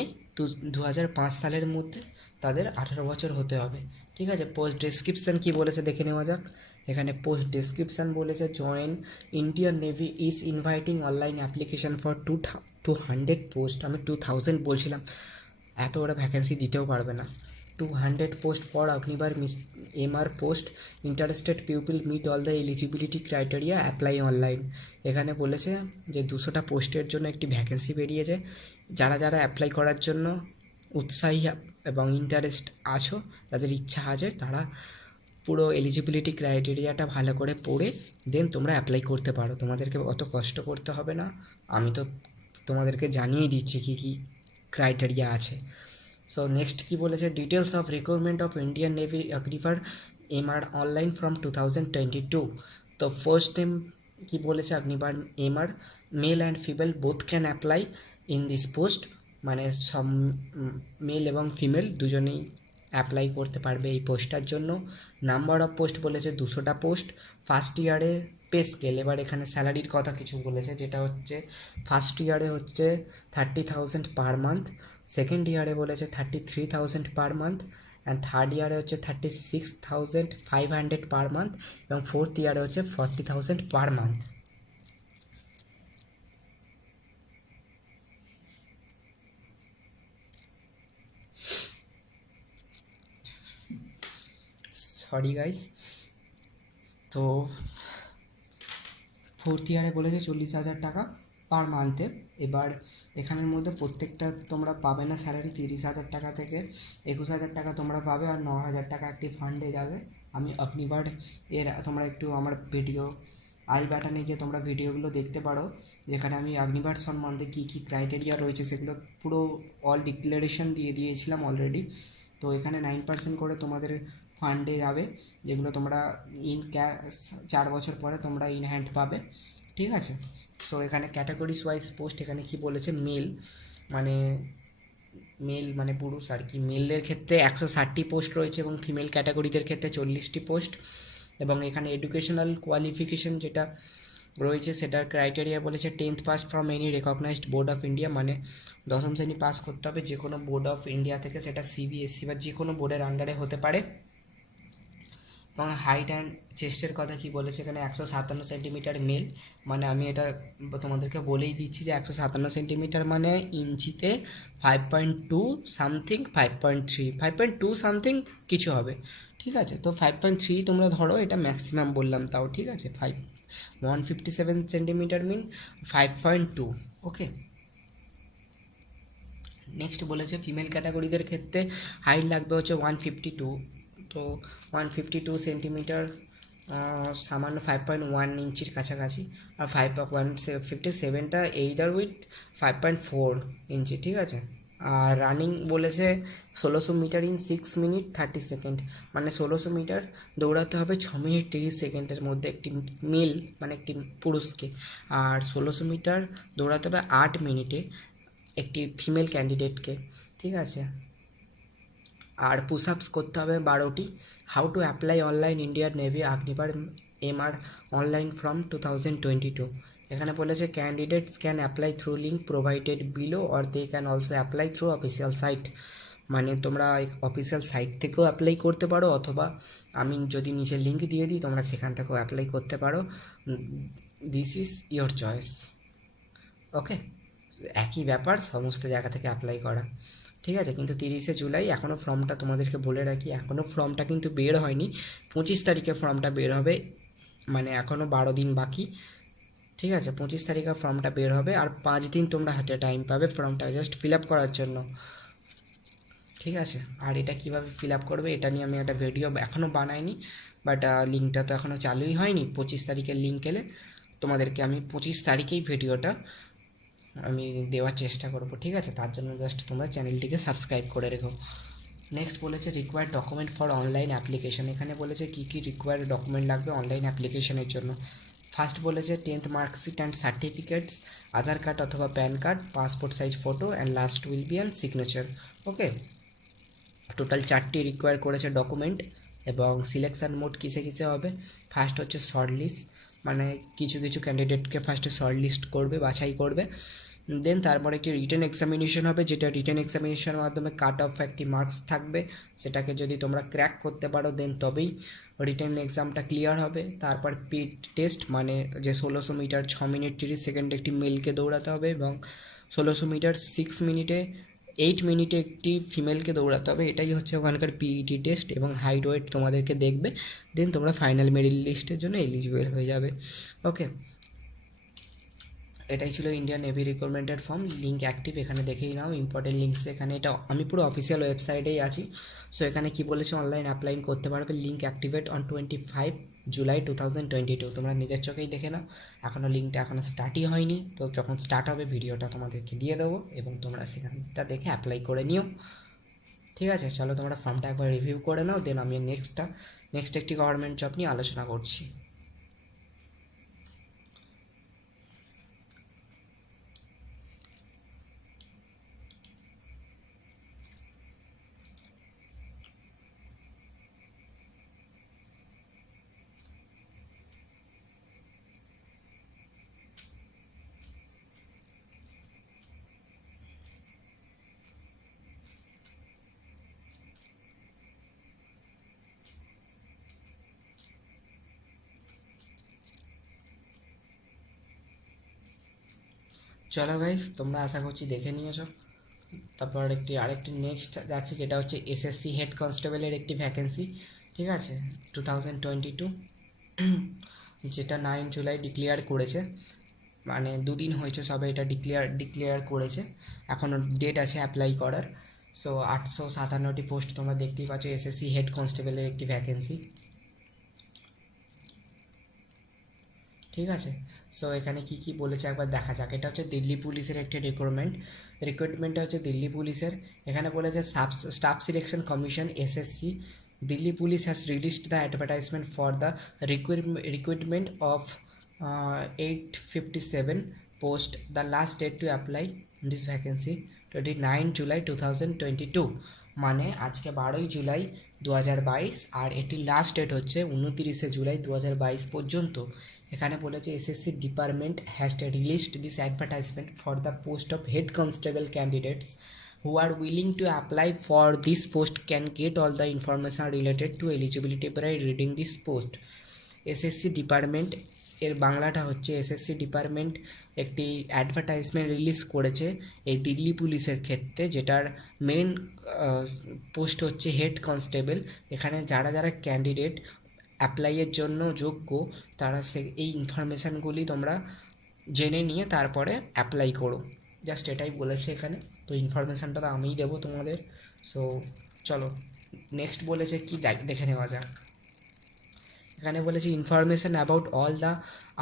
2005 সালের মধ্যে তাদের 18 বছর হতে হবে, ঠিক আছে। পোস্ট ডেসক্রিপশান কী বলেছে দেখে নেওয়া যাক। এখানে পোস্ট ডেসক্রিপশান বলেছে join Indian navy is inviting online application for 200 post. আমি 2000 বলছিলাম, এত ওরা ভ্যাকেন্সি দিতেও পারবে না। 200 post for Agniveer MR post, interested pupil meet all the eligibility criteria, apply online. এখানে বলেছে যে 200টা পোস্টের জন্য একটি ভ্যাকেন্সি বেরিয়েছে। যারা যারা অ্যাপ্লাই করার জন্য উৎসাহী এবং ইন্টারেস্ট আছো, তাদের ইচ্ছা আছে, তারা পুরো এলিজিবিলিটি ক্রাইটেরিয়াটা ভালো করে পড়ে দেন তোমরা অ্যাপ্লাই করতে পারো। তোমাদেরকে অত কষ্ট করতে হবে না। আমি তো তোমাদেরকে জানিয়ে দিচ্ছি কী কী ক্রাইটেরিয়া আছে। সো নেক্সট কী বলেছে, details of recruitment of Indian navy Agniveer MR online from 2022। তো ফার্স্ট নেম কী বলেছে, Agniveer MR male and female both can apply in this post, মানে সব মেল এবং ফিমেল দুজনেই অ্যাপ্লাই করতে পারবে এই পোস্টটার জন্য। নাম্বার অফ পোস্ট বলেছে 200টা পোস্ট। ফার্স্ট ইয়ারে পে স্কেল, এবার এখানে স্যালারির কথা কিছু বলেছে, যেটা হচ্ছে ফার্স্ট ইয়ারে হচ্ছে 30,000 পার মান্থ, সেকেন্ড ইয়ারে বলেছে 33,000 পার মান্থ, অ্যান্ড থার্ড ইয়ারে হচ্ছে 36,500 পার মান্থ, এবং ফোর্থ ইয়ারে হচ্ছে 40,000 পার মান্থ। Sorry guys. তো ফোর্থ ইয়ারে বলেছে 40,000 টাকা পার মান্থে। এবার এখানের মধ্যে প্রত্যেকটা তোমরা পাবে না স্যালারি, 30,000 টাকা থেকে 21,000 টাকা তোমরা পাবে, আর 9,000 টাকা একটি ফান্ডে যাবে। আমি অগ্নিভার এর তোমরা একটু আমার ভিডিও আই বাটনে গিয়ে তোমরা ভিডিওগুলো দেখতে পারো, যেখানে আমি অগ্নিভার সম্বন্ধে কী কী ক্রাইটেরিয়া রয়েছে সেগুলো পুরো অল ডিক্লারেশন দিয়ে দিয়েছিলাম অলরেডি। তো এখানে 9% করে তোমাদের ফান্ডে যাবে, যেগুলো তোমরা ইন ক্যাশ 4 বছর পরে তোমরা ইন হ্যান্ড পাবে, ঠিক আছে। সো এখানে ক্যাটাগরিজ ওয়াইজ পোস্ট এখানে কি বলেছে, মেল মানে পুরুষ আর কি, মেলদের ক্ষেত্রে 160টি পোস্ট রয়েছে এবং ফিমেল ক্যাটাগরিদের ক্ষেত্রে 40টি পোস্ট। এবং এখানে এডুকেশনাল কোয়ালিফিকেশন যেটা রয়েছে সেটার ক্রাইটেরিয়া বলেছে 10th past form any recognized board of India, মানে 10ম শ্রেণী পাস করতে হবে যে কোনো বোর্ড অফ ইন্ডিয়া থেকে, সেটা সিবিএসসি বা যে কোনো বোর্ডের আন্ডারে হতে পারে। এবং হাইট অ্যান্ড চেস্টের কথা কি বলেছে এখানে, 157 সেন্টিমিটার মেল, মানে আমি এটা তোমাদেরকে বলেই দিচ্ছি যে 157 সেন্টিমিটার মানে ইঞ্চিতে 5.2 সামথিং, 5.2 সামথিং কিছু হবে, ঠিক আছে। তো 5.3 তোমরা ধরো, এটা ম্যাক্সিমাম বললাম তাও, ঠিক আছে। 157 সেন্টিমিটার মিন 5.2, ওকে। নেক্সট বলেছে ফিমেল ক্যাটাগরিদের ক্ষেত্রে হাইট লাগবে হচ্ছে 152, তো 152 সেন্টিমিটার সামান্য 5.1 ইঞ্চির কাছাকাছি, আর 157টা এইদার উইথ 5.4 ইঞ্চি, ঠিক আছে। আর রানিং বলেছে 1600 মিটার ইন 6 মিনিট 30 সেকেন্ড, মানে 1600 মিটার দৌড়াতে হবে 6 মিনিট 30 সেকেন্ডের মধ্যে একটি মেল মানে একটি পুরুষকে, আর 1600 মিটার দৌড়াতে হবে 8 মিনিটে একটি ফিমেল ক্যান্ডিডেটকে, ঠিক আছে। আর পুশ আপস করতে হবে 12টি। How to apply online Indian navy Agniveer MR online from 2022। এখানে বলেছে candidates can apply through link provided below or they can also apply through official site, মানে তোমরা অফিসিয়াল সাইট থেকেও অ্যাপ্লাই করতে পারো, অথবা আমি যদি নিচে লিঙ্ক দিয়ে দিই তোমরা সেখান থেকেও অ্যাপ্লাই করতে পারো, দিস ইজ ইয়োর চয়েস, ওকে। একই ব্যাপার, সমস্ত জায়গা থেকে অ্যাপ্লাই করা, ঠিক আছে। কিন্তু 30শে জুলাই এখনও ফর্মটা তোমাদেরকে বলে রাখি, এখনও ফর্মটা কিন্তু বের হয়নি, 25 তারিখে ফর্মটা বের হবে, মানে এখনও 12 দিন বাকি, ঠিক আছে। 25 তারিখে ফর্মটা বের হবে, আর 5 দিন তোমরা হাতে টাইম পাবে ফর্মটা জাস্ট ফিল আপ করার জন্য, ঠিক আছে। আর এটা কীভাবে ফিল আপ করবে এটা নিয়ে আমি একটা ভিডিও এখনও বানাইনি, বাট লিঙ্কটা তো এখনও চালুই হয়নি। 25 তারিখের লিঙ্ক এলে তোমাদেরকে আমি 25 তারিখেই ভিডিওটা আমি দেওয়ার চেষ্টা করব, ঠিক আছে। তার জন্য জাস্ট তোমরা চ্যানেলটিকে সাবস্ক্রাইব করে রেখো। নেক্সট বলেছে required document for online application, এখানে বলেছে কী কী রিকোয়ার্ড ডকুমেন্ট লাগবে অনলাইন অ্যাপ্লিকেশনের জন্য। ফার্স্ট বলেছে 10th marksheet and certificates, Aadhaar card অথবা PAN card, passport size photo, and last will be and signature, okay. Total 4টি রিকোয়ার করেছে ডকুমেন্ট, এবং সিলেকশান মোড কিসে কিসে হবে। ফার্স্ট হচ্ছে শর্ট লিস্ট, মানে কিছু কিছু ক্যান্ডিডেটকে ফার্স্টে শর্ট লিস্ট করবে, বাছাই করবে, দেন তারপরে একটি রিটেন এক্সামিনেশন হবে, যেটা রিটেন এক্সামিনেশনের মাধ্যমে কাট অফ একটি মার্কস থাকবে, সেটাকে যদি তোমরা ক্র্যাক করতে পারো দেন তবেই রিটেন এক্সামটা ক্লিয়ার হবে। তারপর পিট টেস্ট, মানে যে 1600 মিটার 6 মিনিট 30 সেকেন্ডে একটি মেলকে দৌড়াতে হবে, এবং 1600 মিটার 6 মিনিটে 8 মিনিটে একটি ফিমেলকে দৌড়াতে হবে, এটাই হচ্ছে ওখানকার পিইটি টেস্ট, এবং হাইট ওয়েট তোমাদেরকে দেখবে, দেন তোমরা ফাইনাল মেরিট লিস্টের জন্য এলিজিবল হয়ে যাবে, ওকে। এটাই ছিল ইন্ডিয়ান নেভি রিক্রুটমেন্টের ফর্ম, লিঙ্ক অ্যাক্টিভ, এখানে দেখেই নাও ইম্পর্টেন্ট লিঙ্কস, এখানে এটা আমি পুরো অফিসিয়াল ওয়েবসাইটেই আছি। সো এখানে কি বলেছে অনলাইন অ্যাপ্লাই করতে পারবে, লিঙ্ক অ্যাক্টিভেট অন 25 জুলাই 2022। তোমরা নিজের চোখেই দেখে নাও, লিঙ্কটা এখনও স্টার্টই হয়নি, তো যখন স্টার্ট হবে ভিডিওটা তোমাদেরকে দিয়ে দেবো এবং তোমরা সেখানটা দেখে অ্যাপ্লাই করে নিও। ঠিক আছে, চলো তোমরা ফর্মটা একবার রিভিউ করে নাও, দেন আমি নেক্সট একটি গভর্নমেন্ট জব নিয়ে আলোচনা করছি। চলো গাইস, তোমরা আশা করছি দেখে নিয়েছো। তারপর আরেকটি নেক্সট যাচ্ছে, যেটা হচ্ছে এসএসসি হেড কনস্টেবলের একটি ভ্যাকেন্সি। ঠিক আছে, 2022, যেটা 9 জুলাই ডিক্লেয়ার করেছে, মানে দুদিন হয়েছে সবে এটা ডিক্লেয়ার করেছে, এখনও ডেট আছে অ্যাপ্লাই করার। সো 857টি পোস্ট তোমরা দেখতেই পাচ্ছ, এসএসসি হেড কনস্টেবলের একটি ভ্যাকেন্সি। ঠিক আছে, সো এখানে কি কি বলেছে একবার দেখা যাক। এটা হচ্ছে দিল্লি পুলিশের একটি রিক্রুটমেন্টটা হচ্ছে দিল্লি পুলিশের। এখানে বলেছে staff selection commission SSC Delhi police has released the advertisement for the recruitment of 857 post. The last date to apply this vacancy 29 July 2022, মানে আজকে 12ই জুলাই 2022, আর এটির লাস্ট ডেট হচ্ছে 29শে জুলাই 2022 পর্যন্ত। এখানে বলেছে SSC department has released this advertisement for the post of head constable candidates who are willing to apply for this post can get all the information related to eligibility by reading this post. SSC department এর বাংলাটা হচ্ছে SSC department একটি advertisement release করেছে এই দিল্লি পুলিশের ক্ষেত্রে, যেটার main post হচ্ছে হেড কনস্টেবল। এখানে যারা যারা ক্যান্ডিডেট অ্যাপ্লাইয়ের জন্য যোগ্য, তারা এই ইনফরমেশানগুলি তোমরা জেনে নিয়ে তারপরে অ্যাপ্লাই করো, জাস্ট এটাই বলেছে এখানে। তো ইনফরমেশানটা তো আমিই দেবো তোমাদের। সো চলো নেক্সট বলেছে কি দেখে নেওয়া যাক। এখানে বলেছে information about all the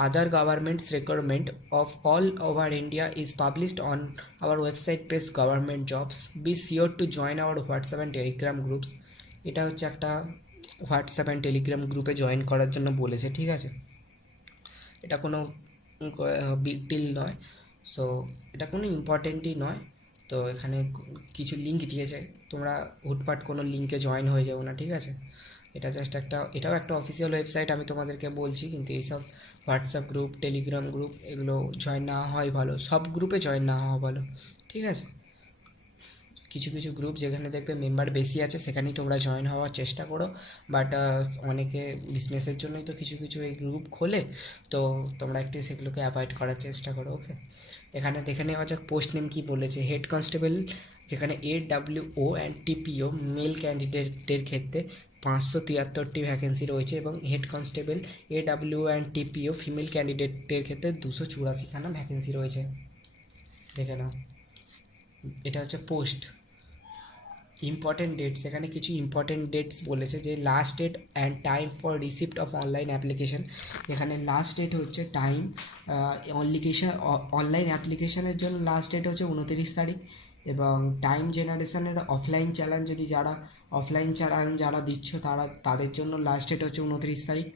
other governments recruitment of all over India is published on our website page government jobs. Be sure to join our WhatsApp and Telegram groups. এটা হচ্ছে একটা হোয়াটসঅ্যাপ অ্যান্ড টেলিগ্রাম গ্রুপে join করার জন্য বলেছে। ঠিক আছে, এটা কোনো বিগ ডিল নয়, সো এটা কোনো ইম্পর্টেন্টই নয়। তো এখানে কিছু লিঙ্ক দিয়েছে, তোমরা হুটপাট কোনো লিঙ্কে জয়েন হয়ে যাও না। ঠিক আছে, এটা জাস্ট এটাও একটা অফিসিয়াল ওয়েবসাইট, আমি তোমাদেরকে বলছি, কিন্তু এইসব হোয়াটসঅ্যাপ গ্রুপ, টেলিগ্রাম গ্রুপ, এগুলো জয়েন না হওয়াই ভালো, সব গ্রুপে জয়েন না হওয়া ভালো। ঠিক আছে, কিছু কিছু গ্রুপ যেখানে দেখবে মেম্বার বেশি আছে সেখানেই তোমরা জয়েন হওয়ার চেষ্টা করো, বাট অনেকে বিজনেসের জন্যই তো কিছু কিছু এই গ্রুপ খোলে, তো তোমরা একটু সেগুলোকে অ্যাভয়েড করার চেষ্টা করো। ওকে, এখানে দেখে নেওয়া যাক পোস্ট নেম কী বলেছে। হেড কনস্টেবল, যেখানে AWO অ্যান্ড TPO মেল ক্যান্ডিডেটদের ক্ষেত্রে 573টি ভ্যাকেন্সি রয়েছে, এবং head constable AWO and TPO female ক্যান্ডিডেটদের ক্ষেত্রে 284খানা ভ্যাকেন্সি রয়েছে। দেখে নাও, এটা হচ্ছে পোস্ট। ইম্পর্টেন্ট ডেটস, এখানে কিছু ইম্পর্টেন্ট ডেটস বলেছে, যে last date and time for receipt of online application. এখানে লাস্ট ডেট হচ্ছে টাইম অনলাইন অ্যাপ্লিকেশনের জন্য লাস্ট ডেট হচ্ছে 29 তারিখ, এবং টাইম জেনারেশনের অফলাইন চালান যারা দিচ্ছ তাদের জন্য লাস্ট ডেট হচ্ছে 29 তারিখ।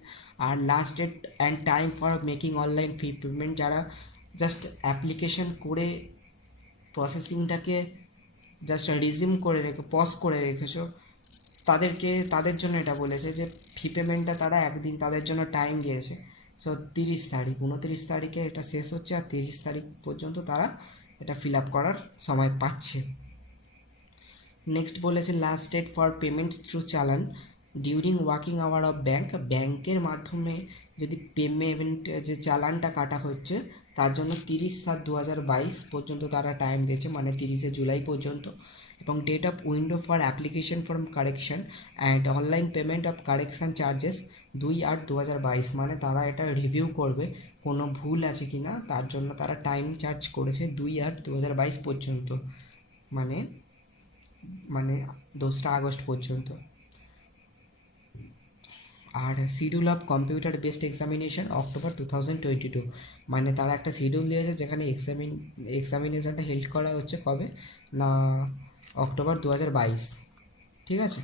আর last date and time for making online fee payment, যারা জাস্ট অ্যাপ্লিকেশন করে প্রসেসিংটাকে জাস্ট রিজিউম করে পজ করে রেখেছো, তাদের জন্য এটা বলেছে যে ফি পেমেন্টটা তারা একদিন তাদের জন্য টাইম দিয়েছে। সো 30 তারিখ, 29 তারিখে এটা শেষ হচ্ছে, আর 30 তারিখ পর্যন্ত তারা এটা ফিল আপ করার সময় পাচ্ছে। নেক্সট বলেছে last date for payment through challan during working hour of ব্যাংকের মাধ্যমে যদি পেমেন্ট যে চালানটা কাটা হচ্ছে, তার জন্য 30/7/2022 পর্যন্ত তারা টাইম দিয়েছে, মানে 30শে জুলাই পর্যন্ত। এবং date of window for application for correction and online payment of correction charges 2/8/2022, মানে তারা এটা রিভিউ করবে কোনো ভুল আছে কি না, তার জন্য তারা টাইম চার্জ করেছে 2/8/2022 পর্যন্ত, মানে 2রা আগস্ট পর্যন্ত। আর schedule of computer based examination October 2022, মানে তারা একটা শিডিউল দিয়েছে যেখানে এক্সামিনেশনটা হেল্ড করা হচ্ছে কবে না অক্টোবর 2022, ঠিক আছে।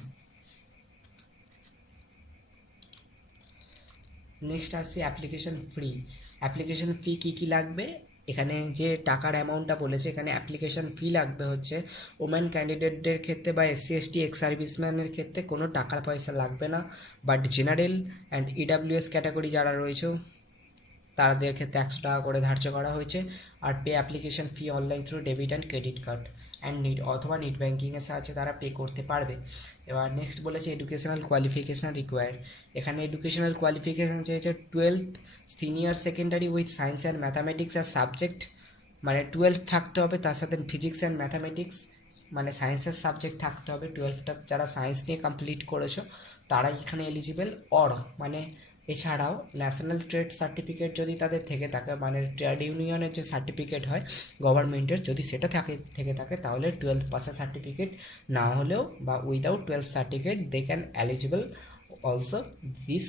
নেক্সট আসছে অ্যাপ্লিকেশন ফি কী কী লাগবে। এখানে যে টাকার অ্যামাউন্টটা বলেছে, এখানে অ্যাপ্লিকেশন ফি লাগবে হচ্ছে ওমেন ক্যান্ডিডেটদের ক্ষেত্রে বা SC ST এক্স সার্ভিসম্যানের ক্ষেত্রে কোনো টাকা পয়সা লাগবে না, but general and EWS category যারা রয়েছে তাদের ক্ষেত্রে 100 টাকা করে ধার্য করা হয়েছে। আর pay application fee online through debit and credit card and অথবা নেট ব্যাঙ্কিংয়ের সাহায্যে তারা পে করতে পারবে। এবার নেক্সট বলেছে এডুকেশনাল কোয়ালিফিকেশান রিকোয়ার্ড। এখানে এডুকেশনাল কোয়ালিফিকেশান চেয়েছে 12th senior secondary with science and mathematics আর সাবজেক্ট, মানে 12 থাকতে হবে, তার সাথে ফিজিক্স অ্যান্ড ম্যাথামেটিক্স মানে সায়েন্সের সাবজেক্ট থাকতে হবে। 12টা যারা সায়েন্স নিয়ে কমপ্লিট করেছো তারাই এখানে এলিজিবল। অর মানে এছাড়াও ন্যাশনাল ট্রেড সার্টিফিকেট যদি তাদের থেকে থাকে, মানে ট্রেড ইউনিয়নের যে সার্টিফিকেট হয় গভর্নমেন্টের, যদি সেটা থেকে থাকে তাহলে 12th পাসের সার্টিফিকেট না হলেও বা without 12th certificate they can eligible also this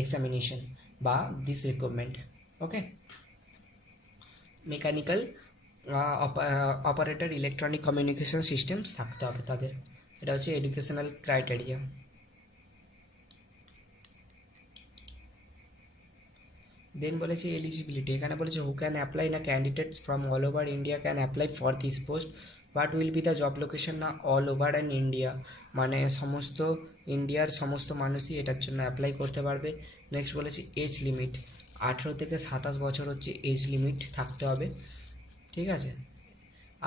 examination বা this recruitment. Okay, mechanical operator electronic communication systems থাকতে হবে তাদের। এটা হচ্ছে এডুকেশনাল ক্রাইটেরিয়া। দেন বলেছে এলিজিবিলিটি, এখানে বলেছে হু ক্যান অ্যাপ্লাই না candidates from all over India can apply for this post but will be the job location না অল ওভার অ্যান্ড ইন্ডিয়া, মানে সমস্ত ইন্ডিয়ার সমস্ত মানুষই এটার জন্য অ্যাপ্লাই করতে পারবে। নেক্সট বলেছে এজ লিমিট, 18 থেকে 27 বছর হচ্ছে এজ লিমিট থাকতে হবে, ঠিক আছে।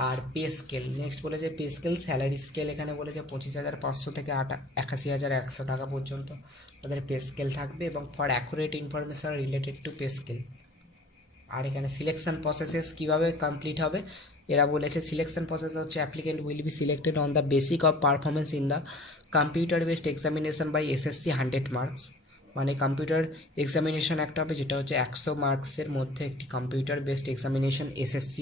আর পে স্কেল, নেক্সট বলেছে পে স্কেল স্যালারি স্কেল, এখানে বলেছে 25,500 থেকে 81,100 টাকা পর্যন্ত তাদের পে স্কেল থাকবে এবং for accurate information related to pay scale. আর এখানে সিলেকশন প্রসেসেস কীভাবে কমপ্লিট হবে, এরা বলেছে সিলেকশন প্রসেস হচ্ছে applicant will be selected on the basic of performance in the computer based examination by SSC 100 marks, মানে কম্পিউটার এক্সামিনেশন একটা হবে যেটা হচ্ছে 100 মার্কসের মধ্যে একটি কম্পিউটার বেসড এক্সামিনেশন SSC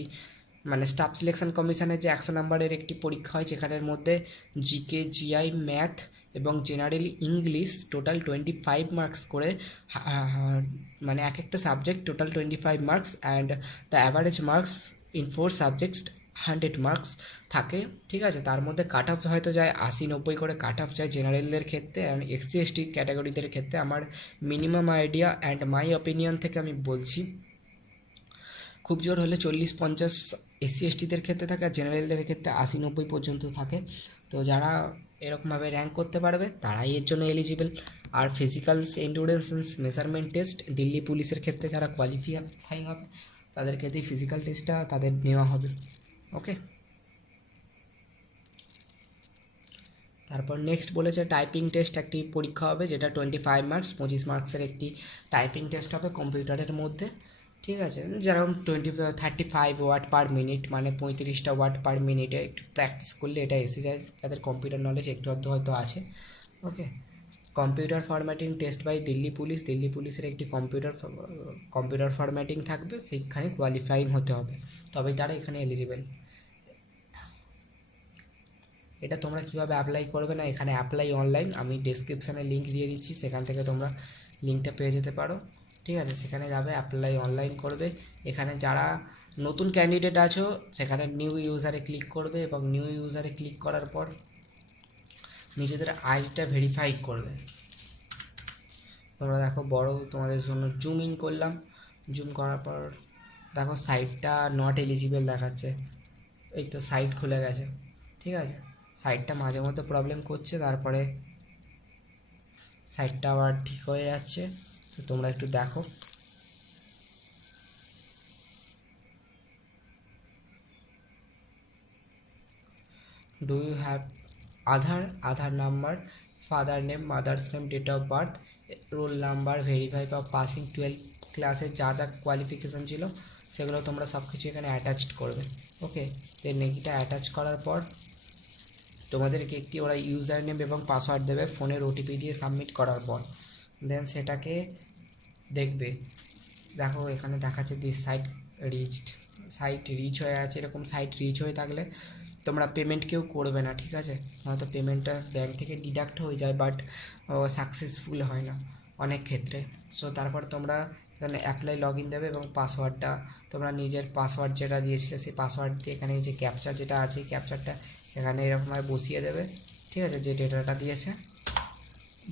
মানে স্টাফ সিলেকশন কমিশনের যে 100 নম্বরের একটি পরীক্ষা হয় যেখানের মধ্যে জিকে জিআই ম্যাথ এবং জেনারেল ইংলিশ টোটাল 25 মার্কস করে, মানে এক একটা subject total 25 marks and the average marks in 4 subjects 100 marks থাকে, ঠিক আছে। তার মধ্যে কাট অফ হয়তো যায় 80-90 করে কাট অফ যায় জেনারেলদের ক্ষেত্রে অ্যান্ড SC ST ক্যাটাগরিদের ক্ষেত্রে। আমার minimum idea and my opinion থেকে আমি বলছি খুব জোর হলে 40-50 SC STদের ক্ষেত্রে থাকে আর জেনারেলদের ক্ষেত্রে 80-90 পর্যন্ত থাকে। তো যারা এরকমভাবে র্যাঙ্ক করতে পারবে তারাই এর জন্য এলিজিবল। আর physical endurance measurement test Delhi পুলিশের ক্ষেত্রে যারা কোয়ালিফাইং হবে তাদের ক্ষেত্রে ফিজিক্যাল টেস্টটা তাদের নেওয়া হবে। ওকে, তারপর নেক্সট বলেছে টাইপিং টেস্ট একটি পরীক্ষা হবে যেটা 25 মার্কস, 25 মার্কসের একটি টাইপিং টেস্ট হবে কম্পিউটারের মধ্যে, ঠিক আছে। যেরকম 35 ওয়ার্ড পার মিনিট, মানে 35টা ওয়ার্ড পার মিনিটে একটু প্র্যাকটিস করলে এটা এসে যায়, তাদের কম্পিউটার নলেজ একটু আধটু হয়তো আছে। Okay, computer formatting test by Delhi পুলিশের একটি কম্পিউটার ফরম্যাটিং থাকবে, সেইখানে কোয়ালিফাইং হতে হবে তবেই তারা এখানে এলিজিবল। এটা তোমরা কিভাবে অ্যাপ্লাই করবে না, এখানে অ্যাপ্লাই অনলাইন, আমি ডেসক্রিপশানে লিঙ্ক দিয়ে দিচ্ছি, সেখান থেকে তোমরা লিঙ্কটা পেয়ে যেতে পারো, ঠিক আছে। সেখানে যাবে অ্যাপ্লাই অনলাইন করবে। এখানে যারা নতুন ক্যান্ডিডেট আছো সেখানে নিউ ইউজারে ক্লিক করবে এবং নিউ ইউজারে ক্লিক করার পর নিজেদের আইডিটা ভেরিফাই করবে। তোমরা দেখো বড় তোমাদের জন্য জুম ইন করলাম, জুম করার পর দেখো সাইটটা নট এলিজিবল দেখাচ্ছে, এই তো সাইট খুলে গেছে, ঠিক আছে। সাইটটা মাঝে মধ্যে প্রবলেম করছে, তারপরে সাইটটা আবার ঠিক হয়ে যাচ্ছে, তো তোমরা একটু দেখো। Do you have Aadhaar number, father name, mother's name, date of birth, roll number, verify বা পাসিং 12 ক্লাসের যা যা কোয়ালিফিকেশান ছিল সেগুলো তোমরা সব কিছু এখানে অ্যাটাচড করবে। ওকে, দেন এটা অ্যাটাচ করার পর তোমাদেরকে একটি ওরা ইউজার নেম এবং পাসওয়ার্ড দেবে ফোনের OTP দিয়ে সাবমিট করার পর। দেন সেটাকে দেখবে, দেখো এখানে দেখাচ্ছে দিস সাইট রিচ হয়ে আছে, এরকম সাইট রিচ হয়ে থাকলে তোমরা পেমেন্ট কেউ করবে না, ঠিক আছে? হয়তো পেমেন্টটা ব্যাঙ্ক থেকে ডিডাক্ট হয়ে যায়, বাট সাকসেসফুল হয় না অনেক ক্ষেত্রে। সো তারপর তোমরা এখানে অ্যাপ্লাই লগ ইন দেবে এবং পাসওয়ার্ডটা তোমরা নিজের পাসওয়ার্ড যেটা দিয়েছিলে সেই পাসওয়ার্ড দিয়ে এখানে যে ক্যাপচার যেটা আছে ক্যাপচারটা এখানে এরকমভাবে বসিয়ে দেবে, ঠিক আছে? যে ডেটাটা দিয়েছে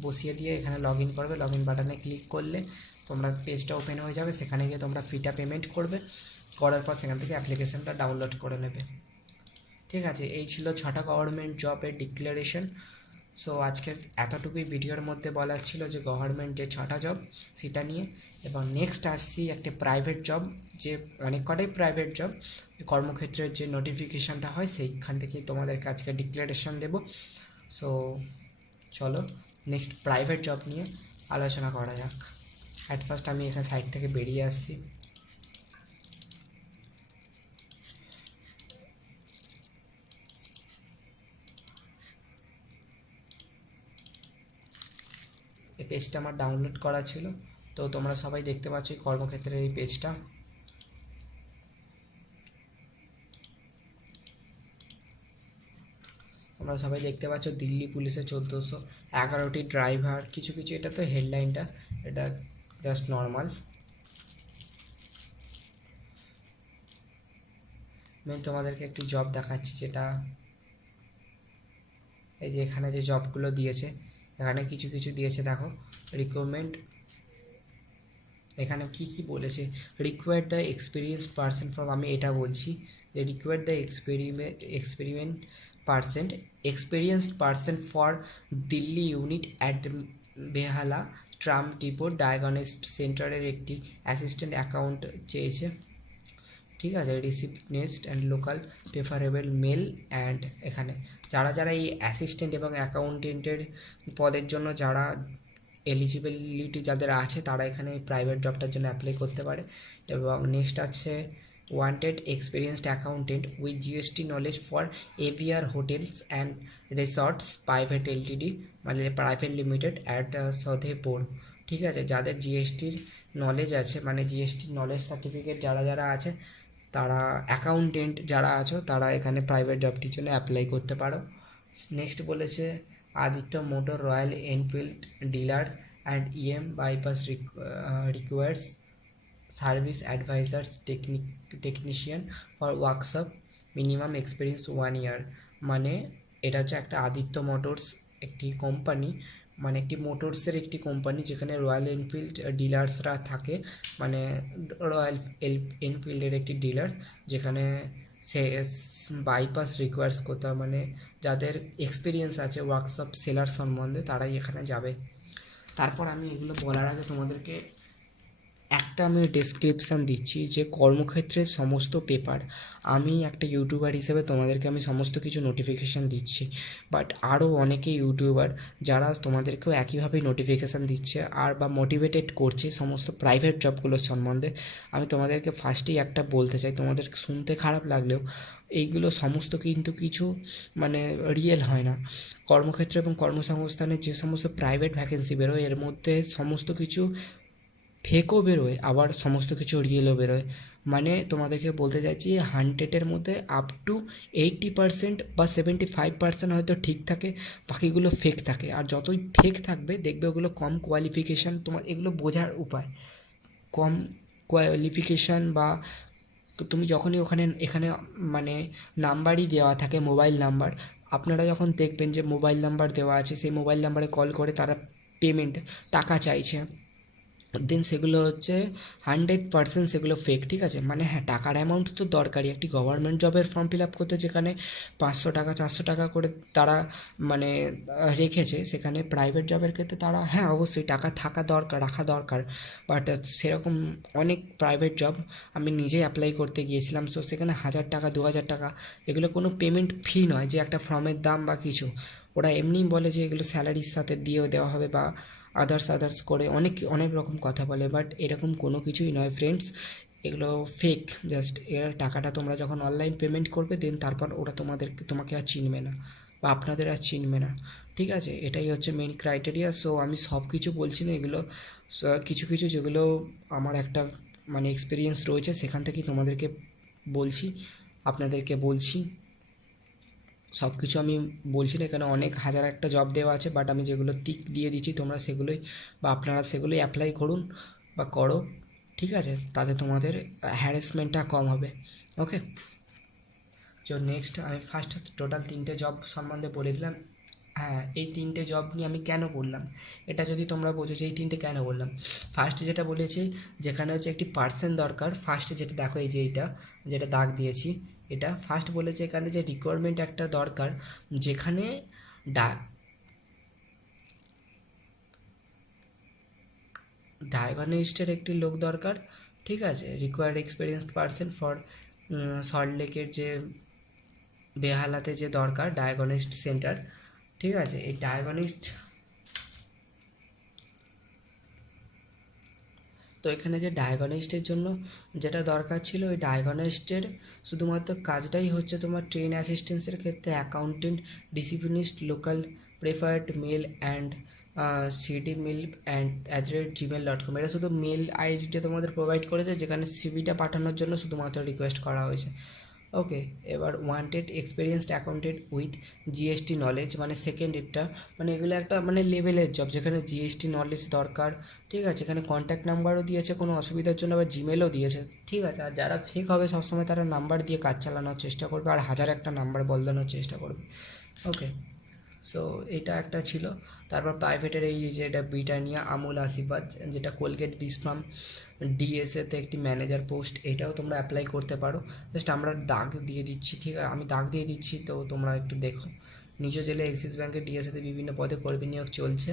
বসিয়ে দিয়ে এখানে লগ ইন করবে। লগ ইন বাটনে ক্লিক করলে তোমরা পেজটা ওপেন হয়ে যাবে, সেখানে গিয়ে তোমরা ফিটা পেমেন্ট করবে, করার পর সেখান থেকে অ্যাপ্লিকেশানটা ডাউনলোড করে নেবে, ঠিক আছে? এই ছিল 6টা গভর্নমেন্ট জবের ডিক্লারেশন। সো আজকের এতটুকুই ভিডিওর মধ্যে বলার ছিল যে গভর্নমেন্ট যে 6টা জব সেটা নিয়ে। এবং নেক্সট আসছি একটা প্রাইভেট জব, যে অনেক কটাই প্রাইভেট জব কর্মক্ষেত্রের যে নোটিফিকেশানটা হয় সেইখান থেকেই তোমাদেরকে আজকে ডিক্লারেশন দেব। সো চলো নেক্সট প্রাইভেট জব নিয়ে আলোচনা করা যাক। অ্যাট ফার্স্ট আমি এখানে সাইড থেকে বেরিয়ে আসছি। এই পেজটা আমার ডাউনলোড করা ছিল, তো তোমরা সবাই দেখতে পাচ্ছ এই কর্মক্ষেত্রের এই পেজটা। তোমরা সবাই দেখতে পাচ্ছ দিল্লি পুলিশের 1411টি ড্রাইভার, কিছু কিছু, এটা তো হেডলাইনটা, এটা জাস্ট নর্মাল। আমি তোমাদেরকে একটি জব দেখাচ্ছি, যেটা এই যে এখানে যে জবগুলো দিয়েছে এখানে কিছু কিছু দিয়েছে দেখো। রিকোয়ারমেন্ট এখানে কি কি বলেছে, required the experienced person from, আমি এটা বলছি যে required the experienced person for Delhi unit at Behala tram depot diagnostic সেন্টারের একটি অ্যাসিস্ট্যান্ট অ্যাকাউন্ট চেয়েছে, ঠিক আছে? Receipt next and local preferable male. And এখানে যারা যারা এই অ্যাসিস্ট্যান্ট এবং অ্যাকাউন্টেন্টের পদের জন্য যারা এলিজিবিলিটি যাদের আছে তারা এখানে প্রাইভেট জবটার জন্য অ্যাপ্লাই করতে পারে। এবং নেক্সট আছে wanted experienced accountant with GST knowledge for AVR hotels and resorts private Ltd, মানে প্রাইভেট লিমিটেড অ্যাট সধেপুর, ঠিক আছে? যাদের জিএসটির নলেজ আছে, মানে জিএসটির নলেজ সার্টিফিকেট যারা যারা আছে তারা, অ্যাকাউন্টেন্ট যারা আছো তারা এখানে প্রাইভেট জবটির জন্য অ্যাপ্লাই করতে পারো। নেক্সট বলেছে Aditya motor Royal Enfield dealer and EM bypass requires service advisors technician for workshop minimum experience 1 year. মানে এটা হচ্ছে একটা আদিত্য মোটরস একটি কোম্পানি, মানে একটি মোটরসের একটি কোম্পানি যেখানে রয়্যাল এনফিল্ড ডিলার্সরা থাকে, মানে রয়্যাল এনফিল্ডের একটি ডিলার যেখানে সে বাইপাস রিকোয়ার্স করতে হয়, মানে যাদের এক্সপিরিয়েন্স আছে ওয়ার্কশপ সেলার সম্বন্ধে তারাই এখানে যাবে। তারপর আমি এগুলো বলার আগে তোমাদেরকে একটা আমি ডেসক্রিপশান দিচ্ছি যে কর্মক্ষেত্রের সমস্ত পেপার, আমি একটা ইউটিউবার হিসেবে তোমাদেরকে আমি সমস্ত কিছু নোটিফিকেশান দিচ্ছি, বাট আরও অনেকে ইউটিউবার যারা তোমাদেরকেও একইভাবেই নোটিফিকেশান দিচ্ছে আর বা মোটিভেটেড করছে সমস্ত প্রাইভেট জবগুলোর সম্বন্ধে। আমি তোমাদেরকে ফার্স্টেই একটা বলতে চাই, তোমাদের শুনতে খারাপ লাগলেও এইগুলো সমস্ত কিন্তু কিছু মানে রিয়েল হয় না। কর্মক্ষেত্র এবং কর্মসংস্থানের যে সমস্ত প্রাইভেট ভ্যাকেন্সি বেরোয় এর মধ্যে সমস্ত কিছু ফেকও বেরোয়, আবার সমস্ত কিছু রিয়েলও বেরোয়। মানে তোমাদেরকে বলতে চাইছি 100-এর মধ্যে আপ টু 80% বা 75% হয়তো ঠিক থাকে, বাকিগুলো ফেক থাকে। আর যতই ফেক থাকবে দেখবে ওগুলো কম কোয়ালিফিকেশান, তোমার এগুলো বোঝার উপায় কম কোয়ালিফিকেশান। বা তুমি যখনই এখানে মানে নাম্বারই দেওয়া থাকে, মোবাইল নাম্বার, আপনারা যখন দেখবেন যে মোবাইল নাম্বার দেওয়া আছে সেই মোবাইল নাম্বারে কল করে তারা পেমেন্ট টাকা চাইছে, দেন সেগুলো হচ্ছে 100% সেগুলো ফেক, ঠিক আছে? মানে হ্যাঁ, টাকার অ্যামাউন্ট তো দরকারি, একটি গভর্নমেন্ট জবের ফর্ম ফিল আপ করতে যেখানে 500 টাকা 400 টাকা করে তারা মানে রেখেছে, সেখানে প্রাইভেট জবের ক্ষেত্রে তারা হ্যাঁ অবশ্যই টাকা থাকা দরকার, রাখা দরকার, বাট সেরকম অনেক প্রাইভেট জব আমি নিজেই অ্যাপ্লাই করতে গিয়েছিলাম। সো সেখানে 1000 টাকা 2000 টাকা এগুলো কোনো পেমেন্ট ফি নয় যে একটা ফর্মের দাম বা কিছু, ওরা এমনিই বলে যে এগুলো স্যালারির সাথে দিয়েও দেওয়া হবে বা আদার্স করে অনেক রকম কথা বলে, বাট এরকম কোনো কিছুই নয় ফ্রেন্ডস, এগুলো ফেক। জাস্ট এর টাকাটা তোমরা যখন অনলাইন পেমেন্ট করবে দেন তারপর ওরা তোমাকে আর চিনবে না বা আপনাদের আর চিনবে না, ঠিক আছে? এটাই হচ্ছে মেইন ক্রাইটেরিয়া। সো আমি সব কিছু বলছি না, এগুলো কিছু কিছু যেগুলো আমার একটা মানে এক্সপিরিয়েন্স রয়েছে সেখান থেকেই তোমাদেরকে বলছি, আপনাদেরকে বলছি। সব কিছু আমি বলছি না, এখানে অনেক হাজার একটা জব দেওয়া আছে, বাট আমি যেগুলো টিক দিয়ে দিচ্ছি তোমরা সেগুলোই বা আপনারা সেগুলোই অ্যাপ্লাই করুন বা করো, ঠিক আছে? তাতে তোমাদের হ্যারাসমেন্টটা কম হবে। ওকে, তো নেক্সট আমি ফার্স্ট টোটাল 3টে জব সম্বন্ধে বলে দিলাম। হ্যাঁ, এই 3টে জব নিয়ে আমি কেন বললাম, এটা যদি তোমরা বোঝো যে এই 3টে কেন বললাম। ফার্স্ট যেটা বলেছি, যেখানে হচ্ছে একটি পার্সন দরকার, ফার্স্ট যেটা দেখো এই যে এইটা যেটা দাগ দিয়েছি, এটা ফার্স্ট বলেছে এখানে যে রিকোয়ারমেন্ট একটা দরকার, যেখানে ডায়াগনিস্টের একটি লোক দরকার, ঠিক আছে? রিকোয়ার্ড এক্সপিরিয়েন্সড পার্সন ফর সল্টলেকের যে বেহালাতে যে দরকার ডায়াগনিস্ট সেন্টার, ঠিক আছে? এই ডায়াগনিস্ট, তো এখানে যে ডায়াগনিস্টের জন্য যেটা দরকার ছিল, ওই ডায়াগনিস্টের শুধুমাত্র কাজটাই হচ্ছে তোমার ট্রেন অ্যাসিস্ট্যান্সের ক্ষেত্রে accountant, disciplinist, local preferred male and CD male @gmail.com, এটা শুধু মেল আইডিটা তোমাদের প্রোভাইড করেছে, যেখানে সিভিটা পাঠানোর জন্য শুধুমাত্র রিকোয়েস্ট করা হয়েছে। ওকে, এবার wanted experienced accountant with GST knowledge, মানে সেকেন্ড এডটা, মানে এগুলো একটা মানে লেভেলের জব যেখানে জিএসটি নলেজ দরকার, ঠিক আছে? এখানে কন্ট্যাক্ট নাম্বারও দিয়েছে কোনো অসুবিধার জন্য, আবার জিমেলও দিয়েছে, ঠিক আছে? আর যারা ফেক হবে সবসময় তারা নাম্বার দিয়ে কাজ চালানোর চেষ্টা করবে আর হাজার একটা নাম্বার বদলানোর চেষ্টা করবে। ওকে, সো এটা একটা ছিল। তারপর প্রাইভেটের এই যেটা ব্রিটানিয়া আমুল আশীর্বাদ, যেটা কোলগেট বিশ্রাম ডিএসএতে একটি ম্যানেজার পোস্ট, এটাও তোমরা অ্যাপ্লাই করতে পারো। জাস্ট আমরা দাগ দিয়ে দিচ্ছি, ঠিক আছে? আমি দাগ দিয়ে দিচ্ছি, তো তোমরা একটু দেখো। নিজ জেলে অ্যাক্সিস ব্যাঙ্কের ডিএসএতে বিভিন্ন পদে কর্মী নিয়োগ চলছে,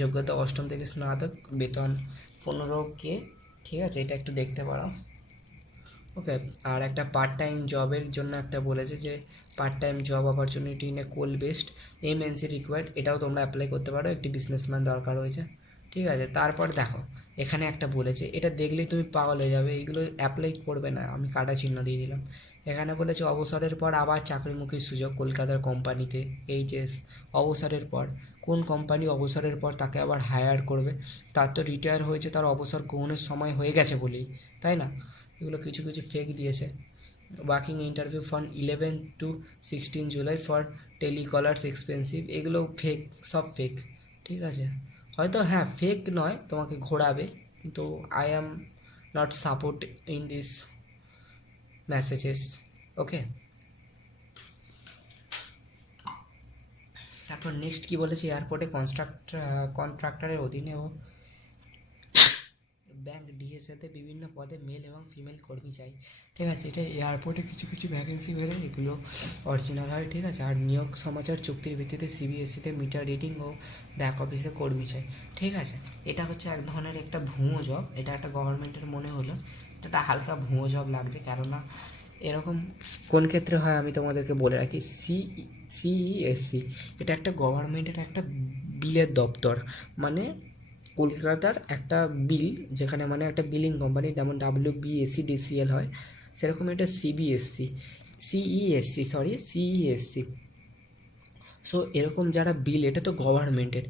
যোগ্যতা অষ্টম থেকে স্নাতক, বেতন 15K, ঠিক আছে? এটা একটু দেখতে পারো। ওকে, আর একটা পার্ট টাইম জবের জন্য একটা বলেছে যে part time job opportunity in a Kol based MNC required, এটাও তোমরা অ্যাপ্লাই করতে পারো, একটি বিজনেসম্যান দরকার হয়েছে, ঠিক আছে? তারপর দেখো এখানে একটা বলেছে, এটা দেখলেই তুমি পাগল হয়ে যাবে, এইগুলো অ্যাপ্লাই করবে না, আমি কাটা চিহ্ন দিয়ে দিলাম। এখানে বলেছে অবসরের পর আবার চাকরিমুখীর সুযোগ কলকাতার কোম্পানিতে, এইচএস, অবসরের পর কোন কোম্পানি অবসরের পর তাকে আবার হায়ার করবে? তার তো রিটায়ার হয়েছে, তার অবসর গ্রহণের সময় হয়ে গেছে বলেই, তাই না? এগুলো কিছু কিছু ফেক দিয়েছে। Working interview from 11 to 16 July for telecallers expensive, এগুলো ফেক, সব ফেক, ঠিক আছে? হয়তো হ্যাঁ ফেক নয়, তোমাকে ঘোরাবে, কিন্তু I am not support in this messages. Okay, তারপর নেক্সট কি বলেছে, এয়ারপোর্টে কন্ট্রাক্টরের অধীনে ও ব্যাংক ডিএসএতে বিভিন্ন পদে মেল এবং ফিমেল কর্মী চাই, ঠিক আছে? এটা এয়ারপোর্টে কিছু কিছু ভ্যাকেন্সি বেরোয়, এগুলো অরিজিনাল হয়, ঠিক আছে? আর নিয়োগ সমাচার চুক্তির ভিত্তিতে সিবিএসসিতে মিটার রিডিং ও ব্যাক অফিসে কর্মী চাই, ঠিক আছে? এটা হচ্ছে এক ধরনের একটা ভুয়ো জব, এটা একটা গভর্নমেন্টের মনে হলো, এটা একটা হালকা ভুয়ো জব লাগছে, কেননা এরকম কোন ক্ষেত্রে হয় আমি তোমাদেরকে বলে রাখি। সিইএসসি এটা একটা গভর্নমেন্টের একটা বিলের দপ্তর, মানে কলকাতার একটা বিল, যেখানে মানে একটা বিলিং কোম্পানি, যেমন WBSCDCL হয়, সেরকম একটা সিইএসসি। সো এরকম যারা বিল, এটা তো গভর্নমেন্টের,